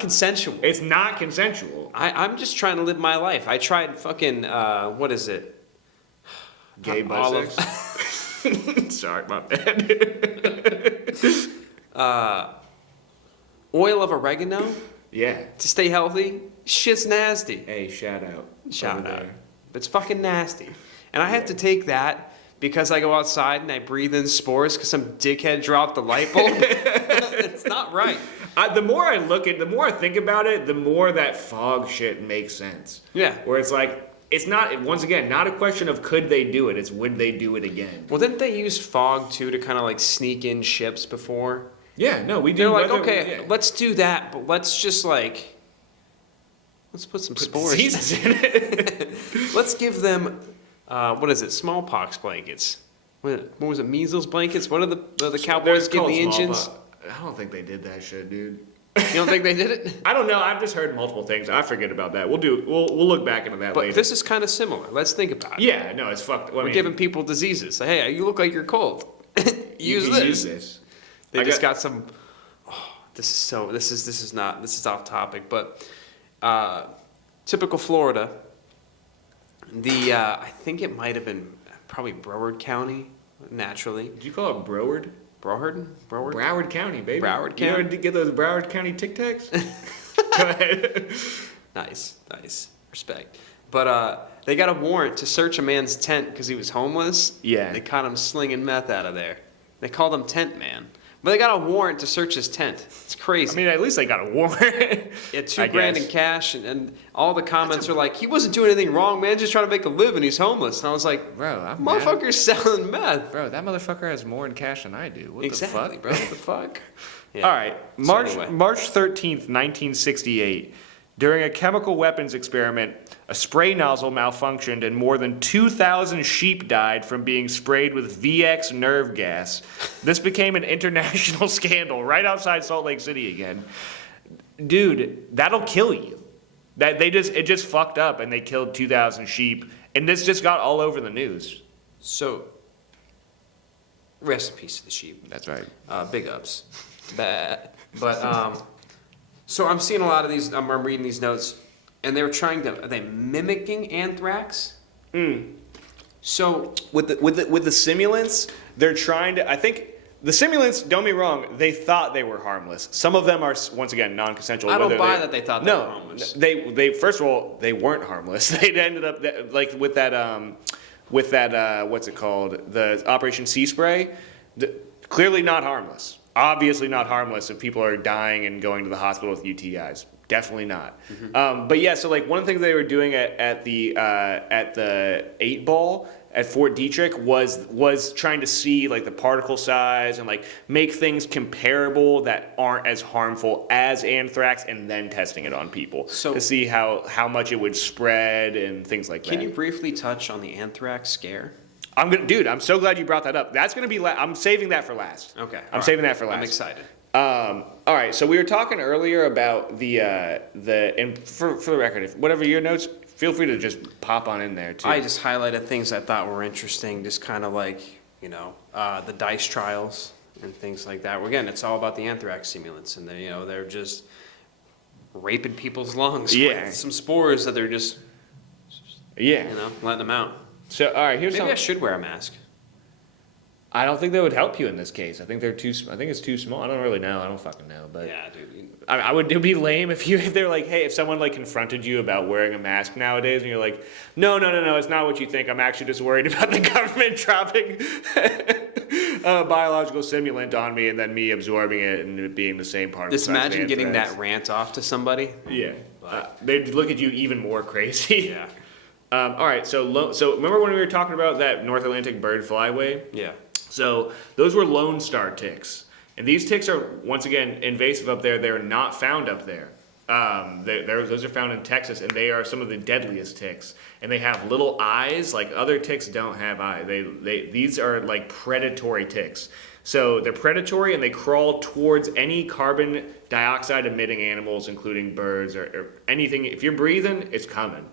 consensual. It's not consensual. I'm just trying to live my life. I tried fucking, what is it? Gay Olive. bisexual. Sorry, my bad. Oil of oregano Yeah. to stay healthy. Shit's nasty. Hey, shout out. Shout over out. there. It's fucking nasty. And I have to take that because I go outside and I breathe in spores because some dickhead dropped the light bulb. It's not right. The more I think about it, the more that fog shit makes sense. Yeah. Where it's like, it's not, once again, not a question of could they do it, it's would they do it again. Well, didn't they use fog too to kind of like sneak in ships before? Yeah, no, we do. They're like, okay, let's do that, but let's just like, let's put some spores seeds in it. Let's give them, what is it, smallpox blankets. What was it, measles blankets? What are the Cowboys give the engines? I don't think they did that shit, dude. You don't think they did it? I don't know. I've just heard multiple things. I forget about that. We'll look back into that But later. this is kind of similar. Let's think about it. Yeah, no, it's fucked. We're giving people diseases. Hey, you look like you're cold. Use this. They just got some. Oh, this is off topic, but typical Florida. I think it might have been probably Broward County, naturally. Did you call it Broward? Broward? Broward County, baby. Broward County. You ever get those Broward County Tic Tacs? Go ahead. Nice. Respect. But they got a warrant to search a man's tent because he was homeless. Yeah. They caught him slinging meth out of there. They called him Tent Man. But they got a warrant to search his tent. It's crazy. I mean, at least they got a warrant. Yeah, $2,000 in cash, and all the comments are like, he wasn't doing anything wrong, man. Just trying to make a living. He's homeless. And I was like, Bro, I'm motherfucker's selling meth. Bro, that motherfucker has more in cash than I do. What Exactly, the fuck? bro. What the fuck? Yeah. All right. So anyway. March 13th, 1968. During a chemical weapons experiment, a spray nozzle malfunctioned and more than 2,000 sheep died from being sprayed with VX nerve gas. This became an international scandal right outside Salt Lake City again. Dude, that'll kill you. It just fucked up and they killed 2,000 sheep, and this just got all over the news. So, rest in peace to the sheep. That's right. Big ups. But so I'm seeing a lot of these. I'm reading these notes, and they were are they mimicking anthrax? So With the simulants, they're trying to. I think the simulants. Don't be wrong. They thought they were harmless. Some of them are once again non-consensual. I don't whether buy that they thought they were harmless. They first of all they weren't harmless. They ended up like with that what's it called, the Operation Sea Spray. Clearly not harmless. Obviously not harmless if people are dying and going to the hospital with UTIs. Definitely not. But yeah, so like one of the things they were doing at the 8 Ball at Fort Detrick was trying to see like the particle size and like make things comparable that aren't as harmful as anthrax, and then testing it on people to see how much it would spread and things like that. Can you briefly touch on the anthrax scare? I'm so glad you brought that up. That's gonna be. I'm saving that for last. Okay. I'm saving that for last. I'm excited. All right. So we were talking earlier about and for the record, if whatever your notes, feel free to just pop on in there too. I just highlighted things I thought were interesting, just kind of like the dice trials and things like that. Again, it's all about the anthrax simulants, and they're just raping people's lungs Yeah. with some spores that they're just, Yeah. letting them out. So, all right, here's Maybe something. I should wear a mask. I don't think that would help you in this case. I think they're too. I think it's too small. I don't really know. I don't fucking know. But Yeah, dude. I would. It'd be lame if they're like, hey, if someone like confronted you about wearing a mask nowadays, and you're like, no, it's not what you think. I'm actually just worried about the government dropping a biological simulant on me, and then me absorbing it and it being the same part. Just besides imagine getting anthrax. that rant off to somebody. Yeah, they'd look at you even more crazy. Yeah. All right, so remember when we were talking about that North Atlantic bird flyway? Yeah. So those were Lone Star ticks. And these ticks are, once again, invasive up there. They're not found up there. Those are found in Texas, and they are some of the deadliest ticks. And they have little eyes, like other ticks don't have eyes. These are like predatory ticks. So they're predatory, and they crawl towards any carbon dioxide emitting animals, including birds or anything. If you're breathing, it's coming.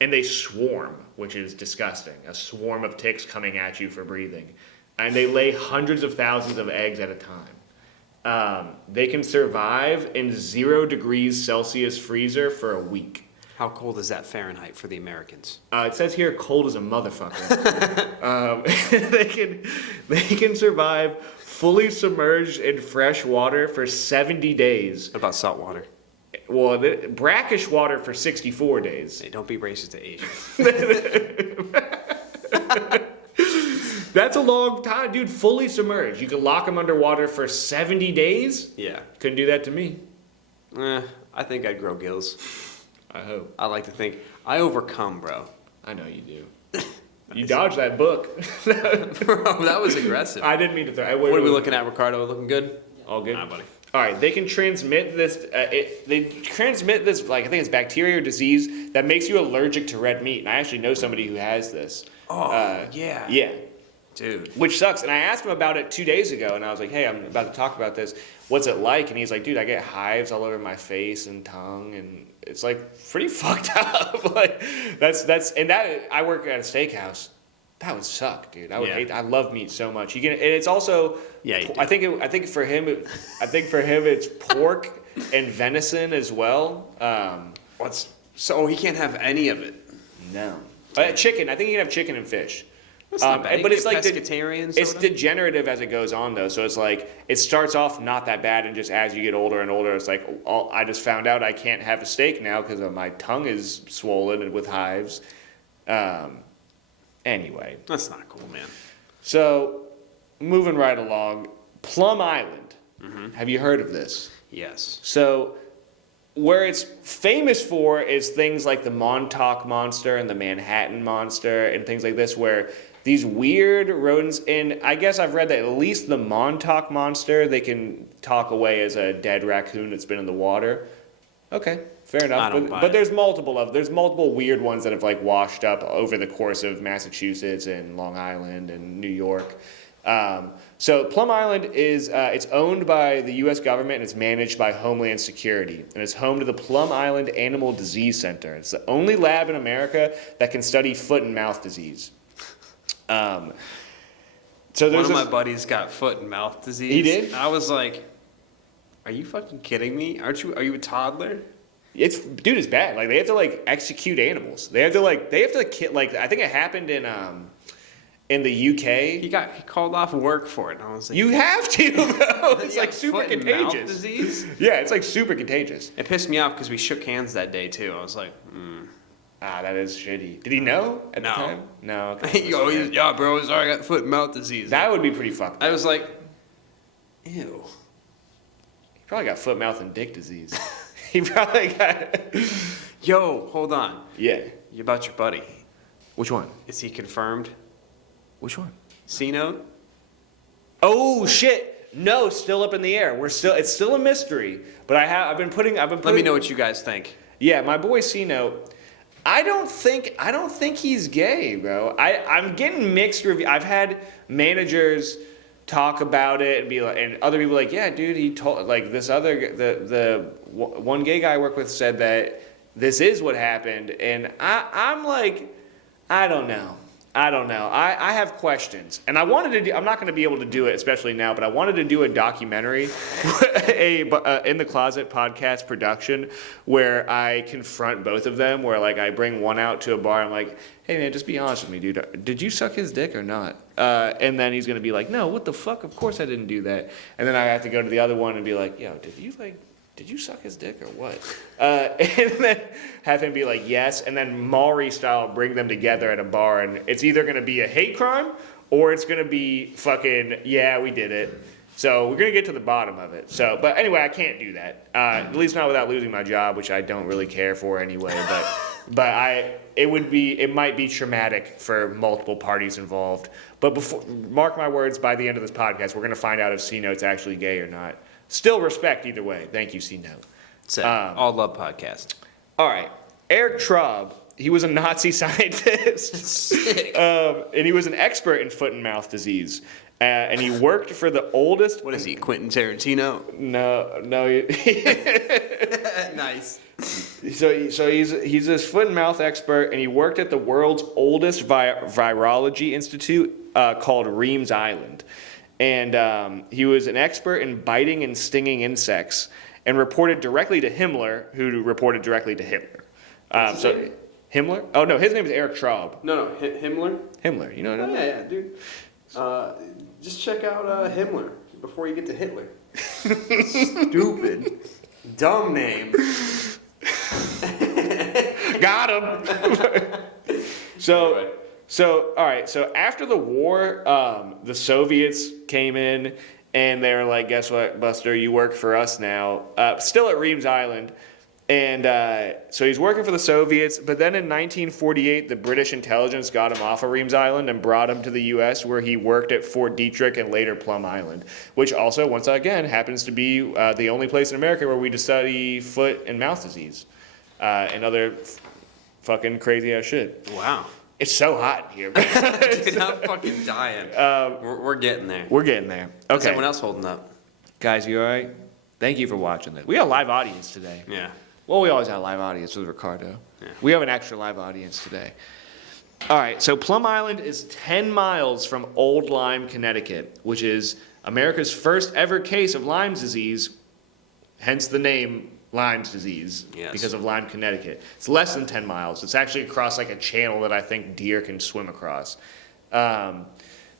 And they swarm, which is disgusting. A swarm of ticks coming at you for breathing. And they lay hundreds of thousands of eggs at a time. They can survive in 0 degrees Celsius freezer for a week. How cold is that Fahrenheit for the Americans? It says here cold as a motherfucker. They can survive fully submerged in fresh water for 70 days. What about salt water? Well, brackish water for 64 days. Hey, don't be racist to Asians. That's a long time, dude. Fully submerged. You could lock them underwater for 70 days? Yeah. Couldn't do that to me. I think I'd grow gills. I hope. I like to think I overcome, bro. I know you do. You dodged that book. Bro, that was aggressive. I didn't mean to throw. What are we looking at, Ricardo? Looking good? All good? Nah, buddy. All right, they can transmit this. They transmit this, like I think it's bacteria or disease that makes you allergic to red meat. And I actually know somebody who has this. Oh, yeah. Yeah. Dude. Which sucks. And I asked him about it 2 days ago, and I was like, "Hey, I'm about to talk about this. What's it like?" And he's like, "Dude, I get hives all over my face and tongue, and it's like pretty fucked up." Like that's and that I work at a steakhouse. That would suck, dude. I would hate. I love meat so much. You can, and it's also. Yeah, you do. I think for him, it's pork and venison as well. So he can't have any of it. No, chicken. I think you can have chicken and fish. That's not bad. But it's like pescatarian. it's degenerative as it goes on, though. So it's like it starts off not that bad, and just as you get older and older, it's like I just found out I can't have a steak now because my tongue is swollen and with hives. Anyway, That's not cool, man. so moving right along, Plum Island. Have you heard of this? Yes. So, where it's famous for is things like the Montauk Monster and the Manhattan Monster and things like this, where these weird rodents, and I guess I've read that at least the Montauk Monster, they can talk away as a dead raccoon that's been in the water. Okay, fair enough. I don't buy But it. there's multiple weird ones that have like washed up over the course of Massachusetts and Long Island and New York. So Plum Island is it's owned by the U.S. government and it's managed by Homeland Security, and it's home to the Plum Island Animal Disease Center. It's the only lab in America that can study foot and mouth disease. So One there's of my this, buddies got foot and mouth disease. He did? I was like, "Are you fucking kidding me? Are you a toddler?" it's bad. Like they have to like execute animals. They have to like I think it happened in the UK. He called off work for it. And I was like, You have to, bro. It's "You like got super foot and mouth contagious. disease?" Yeah, it's like super contagious. It pissed me off because we shook hands that day too. I was like, That is shitty. Did he know at the No. time? No. Okay. "Yeah, bro, sorry, I got foot and mouth disease." That would be pretty fucked I up. was like, "Ew." He probably got foot, mouth, and dick disease. He probably got. Yo, hold on. Yeah. About your buddy. Which one? Is he confirmed? Which one? C note? Oh shit! No, still up in the air. It's still a mystery. But I've been putting. Let me know what you guys think. Yeah, my boy C-Note. I don't think he's gay, bro. I'm getting mixed reviews. I've had managers talk about it and be like, and other people like, yeah, dude, he told like this other the one gay guy I work with said that this is what happened, and I'm like, I don't know. I don't know. I have questions, and I wanted to. I'm not going to be able to do it, especially now. But I wanted to do a documentary, in the closet podcast production, where I confront both of them. Where like I bring one out to a bar. I'm like, hey man, just be honest with me, dude. Did you suck his dick or not? And then he's going to be like, no, what the fuck? Of course I didn't do that. And then I have to go to the other one and be like, yo, did you suck his dick or what? And then have him be like, yes. And then Maury style bring them together at a bar. And it's either going to be a hate crime or it's going to be fucking, yeah, we did it. So we're going to get to the bottom of it. So, but anyway, I can't do that. At least not without losing my job, which I don't really care for anyway. But it might be traumatic for multiple parties involved. But mark my words, by the end of this podcast, we're going to find out if C-Note's actually gay or not. Still respect either way. Thank you, C-Note. All love podcast. All right. Eric Traub, he was a Nazi scientist. Sick. And he was an expert in foot and mouth disease. And he worked for the oldest... What is he, Quentin Tarantino? No. Nice. So he's this foot and mouth expert, and he worked at the world's oldest virology institute called Reams Island. And he was an expert in biting and stinging insects, and reported directly to Himmler, who reported directly to Hitler. So Himmler? Oh no, his name is Eric Traub. No, Himmler? Himmler, you know what I mean? Yeah, dude. Just check out Himmler before you get to Hitler. Stupid. Dumb name. Got him. So, all right. So after the war, the Soviets came in and they were like, guess what, Buster, you work for us now. Still at Reams Island. And so he's working for the Soviets. But then in 1948, the British intelligence got him off of Reams Island and brought him to the U.S., where he worked at Fort Detrick and later Plum Island, which also, once again, happens to be the only place in America where we study foot and mouth disease and other fucking crazy ass shit. Wow. It's so hot in here. Dude, I'm fucking dying. We're getting there. We're getting there. How's Okay. everyone else holding up? Guys, you all right? Thank you for watching this. We got a live audience today. Yeah. Well, we always have a live audience with Ricardo. Yeah. We have an extra live audience today. All right, so Plum Island is 10 miles from Old Lyme, Connecticut, which is America's first ever case of Lyme's disease, hence the name Lyme's disease, Yes. because of Lyme, Connecticut. It's less than 10 miles. It's actually across like a channel that I think deer can swim across.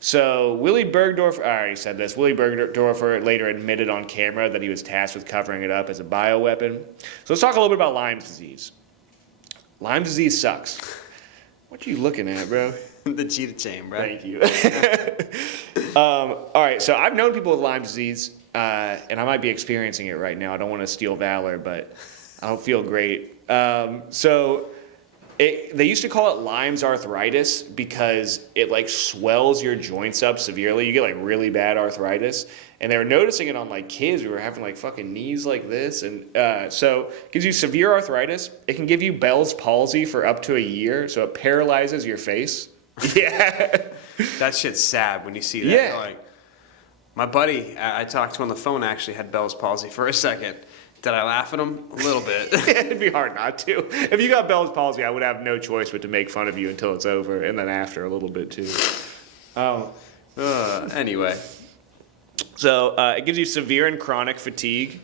So Willie Bergdorf, I already said this, Willie Bergdorfer later admitted on camera that he was tasked with covering it up as a bioweapon. So let's talk a little bit about Lyme's disease. Lyme disease sucks. What are you looking at, bro? The cheetah chain, bro. Thank you. All right, so I've known people with Lyme disease, and I might be experiencing it right now. I don't want to steal valor, but I don't feel great. They used to call it Lyme's arthritis because it like swells your joints up severely. You get like really bad arthritis. And they were noticing it on like kids who were having like fucking knees like this. And so it gives you severe arthritis. It can give you Bell's palsy for up to a year. So it paralyzes your face. Yeah. That shit's sad when you see that. Yeah. Like, my buddy, I talked to on the phone, actually had Bell's palsy for a second. Did I laugh at him? A little bit. It'd be hard not to. If you got Bell's palsy, I would have no choice but to make fun of you until it's over, and then after a little bit too. Anyway. So it gives you severe and chronic fatigue.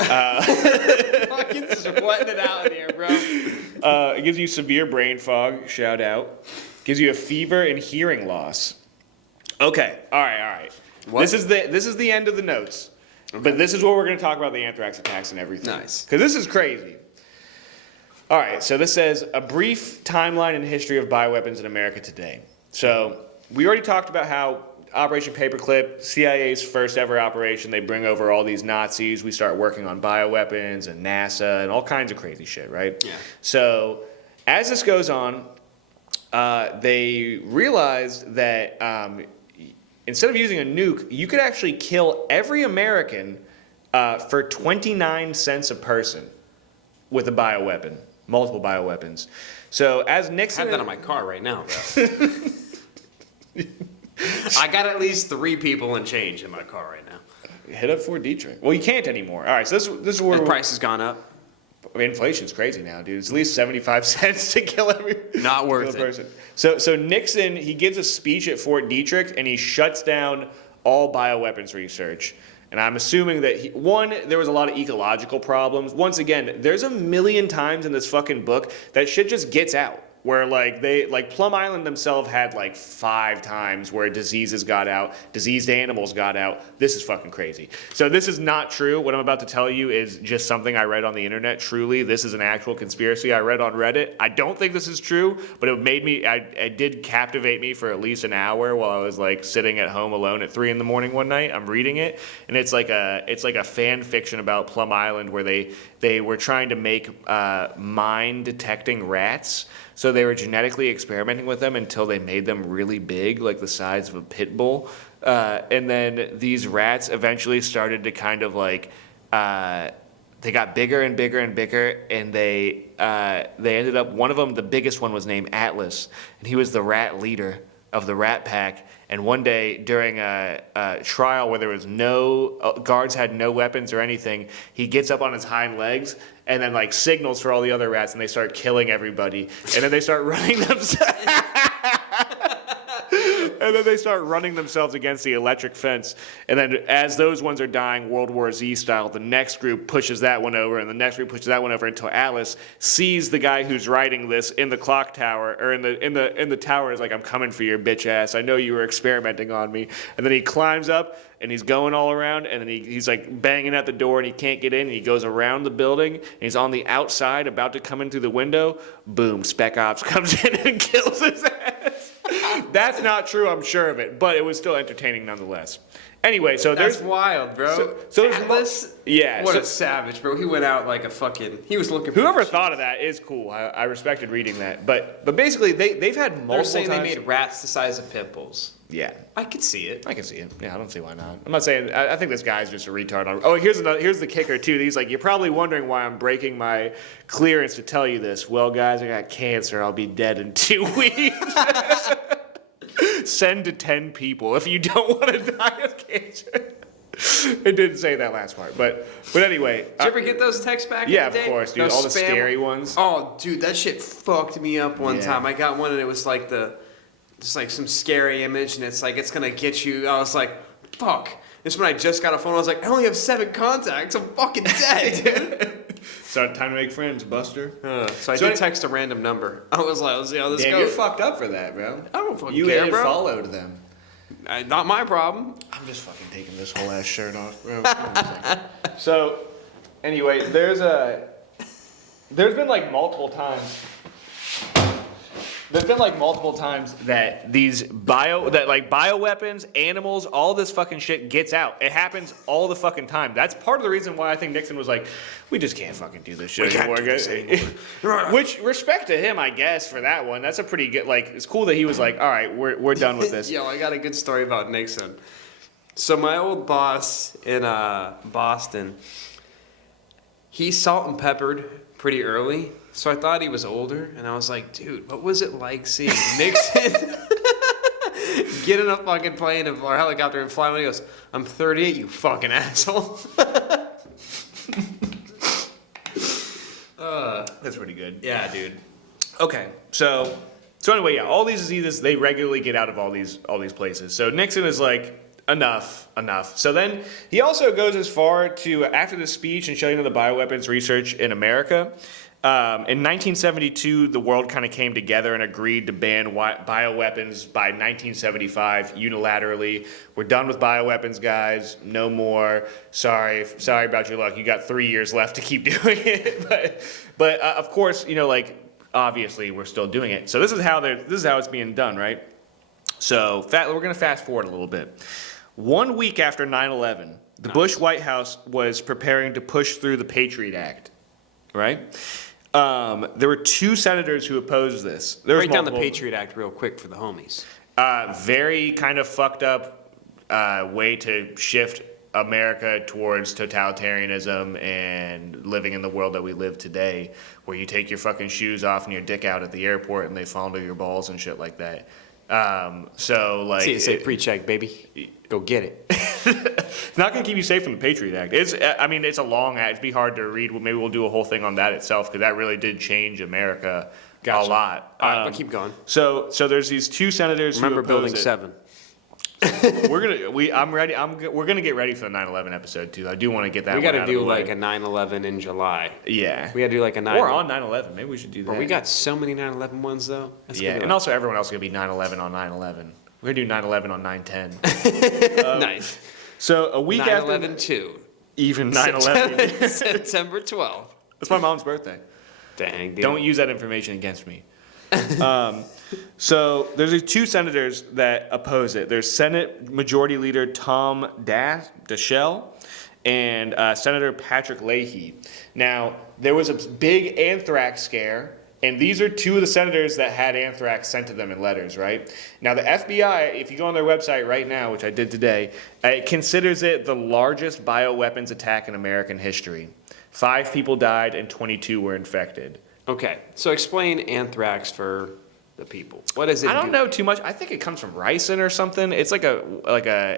Fucking sweating it out in here, bro. It gives you severe brain fog. Shout out. Gives you a fever and hearing loss. Okay. All right. What? This is the end of the notes. Okay. But this is what we're going to talk about, the anthrax attacks and everything. Nice. Because this is crazy. All right, so this says, a brief timeline and history of bioweapons in America today. So we already talked about how Operation Paperclip, CIA's first ever operation, they bring over all these Nazis. We start working on bioweapons and NASA and all kinds of crazy shit, right? Yeah. So as this goes on, they realized that instead of using a nuke, you could actually kill every American for 29 cents a person with a bioweapon, multiple bioweapons. So as Nixon... I have that on my car right now, bro. I got at least 3 people and change in my car right now. Hit up Fort Detrick. Well, you can't anymore. All right, so this is where... The price has gone up. I mean, inflation's crazy now, dude. It's at least 75 cents to kill every Not worth kill a it. person. So Nixon, he gives a speech at Fort Detrick, and he shuts down all bioweapons research. And I'm assuming that, there was a lot of ecological problems. Once again, there's a million times in this fucking book that shit just gets out. Where like Plum Island themselves had like 5 times where diseases got out, diseased animals got out. This is fucking crazy. So this is not true. What I'm about to tell you is just something I read on the internet. Truly, this is an actual conspiracy I read on Reddit. I don't think this is true, but it did captivate me for at least an hour while I was like sitting at home alone at 3 a.m. one night. I'm reading it, and it's like a fan fiction about Plum Island where they were trying to make mine detecting rats. So they were genetically experimenting with them until they made them really big, like the size of a pit bull. And then these rats eventually started to kind of like, they got bigger and bigger and bigger, and they ended up, one of them, the biggest one, was named Atlas, and he was the rat leader of the rat pack. And one day during a trial where there was guards had no weapons or anything, he gets up on his hind legs and then like signals for all the other rats, and they start killing everybody. And then they start running themselves. And then they start running themselves against the electric fence. And then as those ones are dying, World War Z style, the next group pushes that one over, and the next group pushes that one over until Atlas sees the guy who's writing this in the clock tower, or in the tower, is like, I'm coming for your bitch ass. I know you were experimenting on me. And then he climbs up, and he's going all around, and then he's like banging at the door, and he can't get in, and he goes around the building, and he's on the outside about to come in through the window. Boom, Spec Ops comes in and kills his ass. That's not true, I'm sure of it, but it was still entertaining nonetheless. Anyway, so That's there's wild, bro. so Atlas, yeah, what so- a savage, bro. He went out like a fucking. He was looking for whoever the thought of that is cool. I respected reading that, but basically they've had multiple They're saying times. they made rats the size of pit bulls. Yeah, I could see it. I can see it. Yeah, I don't see why not. I'm not saying. I think this guy's just a retard. Oh, here's the kicker too. He's like, you're probably wondering why I'm breaking my clearance to tell you this. Well, guys, I got cancer. I'll be dead in 2 weeks. Send to 10 people if you don't want to die of cancer. It didn't say that last part, but anyway. Did you ever get those texts back? Yeah, in the day? of course, dude. Those All the spam- scary ones. Oh, dude, that shit fucked me up one Yeah. time. I got one and it was like just like some scary image, and it's like it's gonna get you. I was like, fuck. This is when I just got a phone. I was like, I only have 7 contacts. I'm fucking dead, dude. So time to make friends, Buster. So I did text a random number. I was like, let's see how this Damn, goes. you're fucked up for that, bro. I don't fucking You care, ain't bro. followed them. Not my problem. I'm just fucking taking this whole ass shirt off, bro. So, anyway, there's been like multiple times. There's been like multiple times that bioweapons, animals, all this fucking shit gets out. It happens all the fucking time. That's part of the reason why I think Nixon was like, we just can't fucking do this shit anymore. Which, respect to him, I guess, for that one. That's a pretty good, like, it's cool that he was like, all right, we're done with this. Yo, I got a good story about Nixon. So my old boss in Boston, he salt and peppered pretty early. So I thought he was older, and I was like, dude, what was it like seeing Nixon get in a fucking plane or helicopter and fly away? He goes, I'm 38, you fucking asshole. That's pretty good. Yeah, dude. Okay, so anyway, yeah, all these diseases, they regularly get out of all these places. So Nixon is like, enough. So then he also goes as far to, after the speech and shutting down the bioweapons research in America, in 1972, the world kind of came together and agreed to ban bioweapons by 1975 unilaterally. We're done with bioweapons, guys. No more. Sorry about your luck. You got 3 years left to keep doing it. But of course, like, obviously, we're still doing it. So this is how it's being done, right? So we're going to fast forward a little bit. 1 week after 9/11, the Bush White House was preparing to push through the Patriot Act, right? There were 2 senators who opposed this. Break down the Patriot Act real quick for the homies. Very kind of fucked up way to shift America towards totalitarianism and living in the world that we live today, where you take your fucking shoes off and your dick out at the airport and they fondle your balls and shit like that. So like, TSA pre-check, baby. Go get it. It's not going to keep you safe from the Patriot Act. It's a long act. It'd be hard to read. Maybe we'll do a whole thing on that itself because that really did change America a lot. All right, but keep going. So there's these two senators. Remember who oppose Building it. 7. I'm ready. We're gonna get ready for the 9/11 episode too. I do want to get that. We got one to out do of the way. like a 9/11 in July. Yeah. We got to do like a 9. Or on 9/11. Maybe we should do that. Bro, we got so many 9/11 ones though. That's Yeah, gonna be and like- also everyone else is gonna be 9/11 on 9/11. We're gonna do 9/11 on 9/10. nice. So a week 9/11 after 2. even 9/11. September 12th. That's my mom's birthday. Dang, dude. Don't use that information against me. So there's these two senators that oppose it. There's Senate Majority Leader Tom Daschle and Senator Patrick Leahy. Now, there was a big anthrax scare, and these are two of the senators that had anthrax sent to them in letters, right? Now, the FBI, if you go on their website right now, which I did today, it considers it the largest bioweapons attack in American history. 5 people died and 22 were infected. Okay, so explain anthrax for the people. What does it I don't do? know too much. I think it comes from ricin or something. It's like a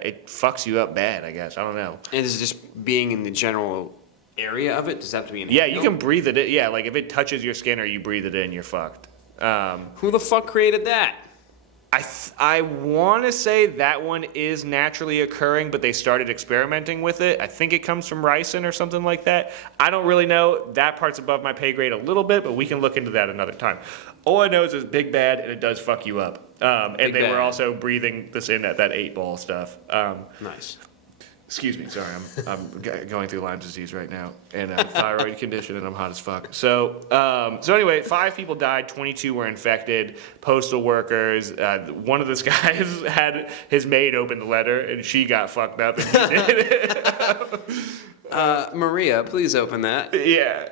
it fucks you up bad, I guess. I don't know. And is it just being in the general area of it? Does that have to be in Yeah, you can breathe it in. Yeah, like if it touches your skin or you breathe it in, you're fucked. Who the fuck created that? I want to say that one is naturally occurring, but they started experimenting with it. I think it comes from ricin or something like that. I don't really know. That part's above my pay grade a little bit, but we can look into that another time. All I know is it's big bad and it does fuck you up. And Big they bad. were also breathing this in at that 8-ball stuff. Nice. Excuse me, sorry, I'm going through Lyme disease right now and a thyroid condition, and I'm hot as fuck. So anyway, 5 people died, 22 were infected. Postal workers. One of those guys had his maid open the letter, and she got fucked up. And he did. Maria, please open that. Yeah,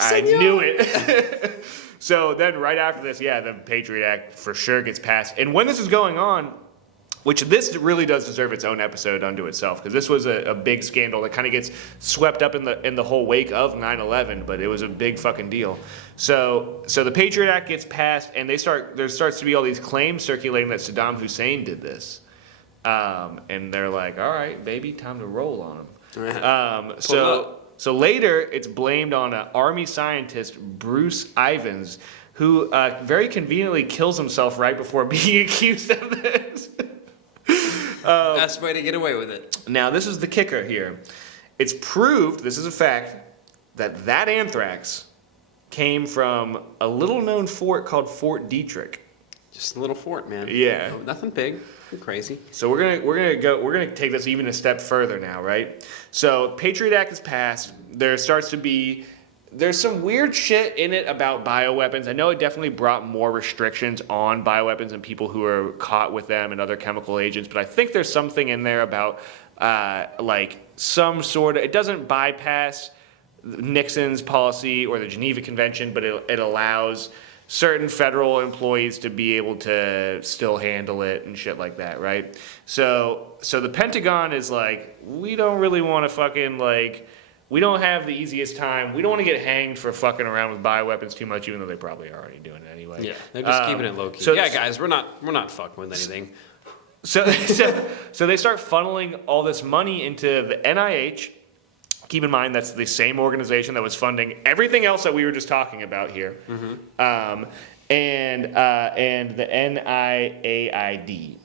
I knew it. So then, right after this, yeah, the Patriot Act for sure gets passed. And when this is going on, which this really does deserve its own episode unto itself, because this was a big scandal that kind of gets swept up in the whole wake of 9/11, but it was a big fucking deal. So the Patriot Act gets passed, and there starts to be all these claims circulating that Saddam Hussein did this, and they're like, all right, baby, time to roll on him. So later, it's blamed on Army scientist Bruce Ivins, who very conveniently kills himself right before being accused of this. Best way to get away with it. Now, this is the kicker here. It's proved, this is a fact, that anthrax came from a little-known fort called Fort Detrick. Just a little fort, man. Yeah. No, nothing big. Nothing crazy. So we're gonna take this even a step further now, right? So Patriot Act is passed. There's some weird shit in it about bioweapons. I know it definitely brought more restrictions on bioweapons and people who are caught with them and other chemical agents, but I think there's something in there about like some sort of, it doesn't bypass Nixon's policy or the Geneva Convention, but it allows certain federal employees to be able to still handle it and shit like that, right? So the Pentagon is like, we don't really want to fucking like, we don't have the easiest time. We don't want to get hanged for fucking around with bioweapons too much, even though they probably are already doing it anyway. Yeah, they're just keeping it low key. So- Yeah, guys, we're not fucking with anything. So they start funneling all this money into the NIH. Keep in mind that's the same organization that was funding everything else that we were just talking about here, and the NIAID.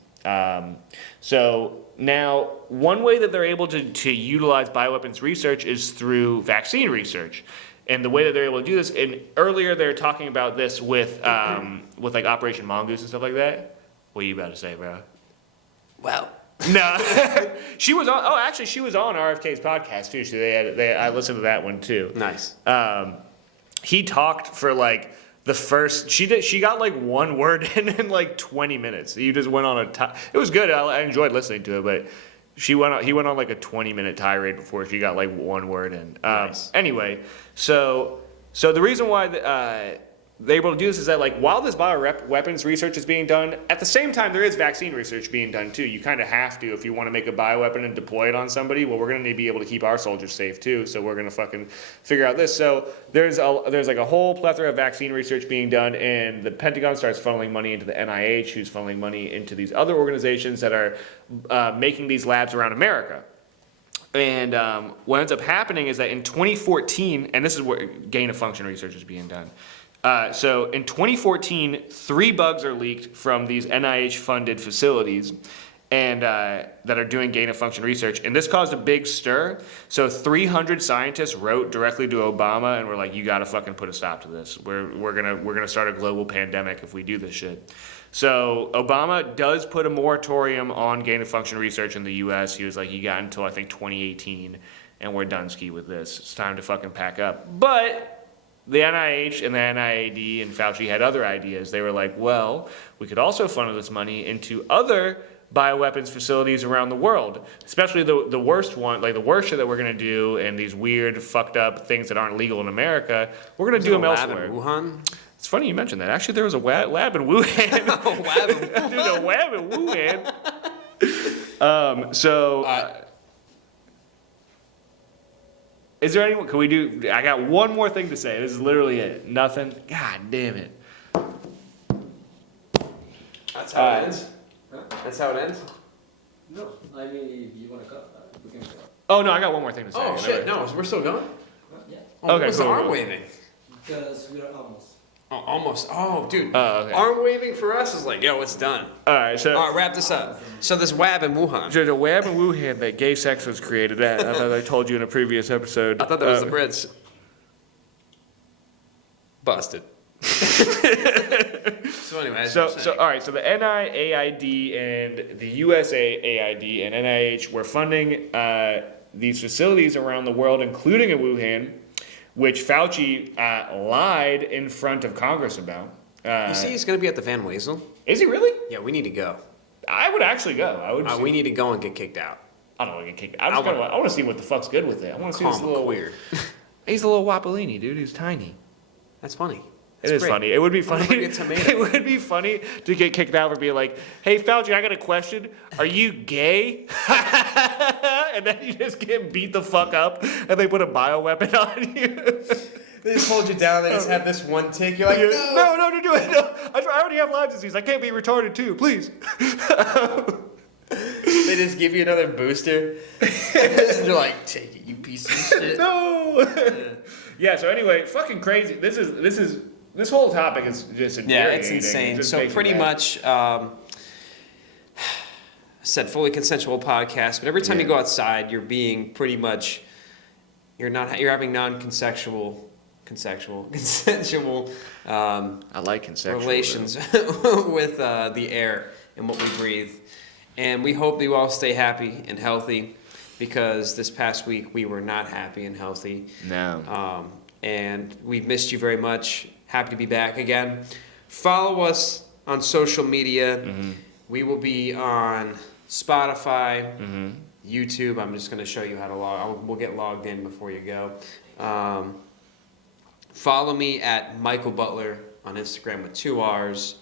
So now, one way that they're able to utilize bioweapons research is through vaccine research. And the way that they're able to do this, and earlier they were talking about this with like Operation Mongoose and stuff like that. What are you about to say, bro? Well, No, she was on. Oh, actually, she was on RFK's podcast too. I listened to that one too. nice. He talked for like the first. She got like one word in like 20 minutes. He just went on it was good. I enjoyed listening to it, but he went on like a 20-minute tirade before she got like one word in. Nice. Anyway, so the reason why they're able to do this is that like while this bioweapons research is being done, at the same time there is vaccine research being done too. You kind of have to if you want to make a bioweapon and deploy it on somebody. Well, we're going to need to be able to keep our soldiers safe too. So we're going to fucking figure out this. So there's like a whole plethora of vaccine research being done, and the Pentagon starts funneling money into the NIH, who's funneling money into these other organizations that are making these labs around America. And what ends up happening is that in 2014, and this is where gain-of-function research is being done. So in 2014, 3 bugs are leaked from these NIH-funded facilities and that are doing gain-of-function research. And this caused a big stir. So 300 scientists wrote directly to Obama and were like, you gotta fucking put a stop to this. We're gonna start a global pandemic if we do this shit. So Obama does put a moratorium on gain-of-function research in the U.S. He was like, you got until I think 2018, and we're done ski with this. It's time to fucking pack up. But the NIH and the NIAID and Fauci had other ideas. They were like, well, we could also funnel this money into other bioweapons facilities around the world, especially the worst one, like the worst shit that we're gonna do, and these weird, fucked up things that aren't legal in America. We're gonna do them elsewhere. In Wuhan? It's funny you mentioned that. Actually, there was a lab in Wuhan. Dude, a lab in Wuhan. Is there anyone? Can we do? I got one more thing to say. This is literally it. Nothing. God damn it. That's how it ends. Huh? That's how it ends. No, I mean, if you want to cut, we can cut. Oh no, I got one more thing to say. Oh shit! No, we're still going. Yeah, Oh, Okay, what's the cool, arm cool. waving? because we are almost. Oh, almost. Oh, dude. Oh, okay. Arm waving for us is like, yo, it's done. All right, so. All right, wrap this up. So this wab in Wuhan. There's a lab in Wuhan that gay sex was created at. I thought I told you in a previous episode. I thought that was the Brits. Busted. So anyway, as you were So saying. all right. So the NIAID and the USAID and NIH were funding these facilities around the world, including in Wuhan, which Fauci lied in front of Congress about. You see, he's gonna be at the Van Wezel. Is he really? Yeah, we need to go. I would actually go. I would. We need to go and get kicked out. I don't want to get kicked. I want to see what the fuck's good with it. I want to see Call this him little. queer. He's a little Wapellini, dude. He's tiny. That's funny. It is funny. It would be funny. Bring a tomato. It would be funny to get kicked out for being like, "Hey, Fauci, I got a question. Are you gay?" And then you just get beat the fuck up, and they put a bioweapon on you. They just hold you down. They just have this one tick. You're like, No, don't do it. No, I already have Lyme disease. I can't be retarded too. Please. They just give you another booster. And you're like, take it, you piece of shit. No. Yeah. So anyway, fucking crazy. This whole topic is just Yeah, infuriating. it's It insane. just So makes me pretty mad. much, said fully consensual podcast, but every time you go outside, you're being pretty much, you're having consensual I like consensual relations with the air and what we breathe. And we hope you all stay happy and healthy, because this past week we were not happy and healthy. No. And we've missed you very much. Happy to be back again. Follow us on social media. Mm-hmm. We will be on Spotify, Mm-hmm. YouTube. I'm just going to show you how to log. We'll get logged in before you go. Follow me at Michael Butler on Instagram with 2 R's.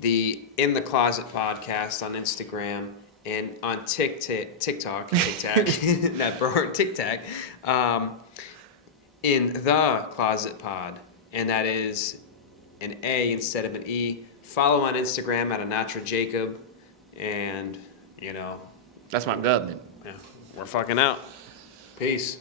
The In the Closet podcast on Instagram, and on TikTok, TikTok, In the Closet Pod, and that is an A instead of an E. Follow on Instagram at Anatra Jacob, and That's my government. yeah, we're fucking out. Peace.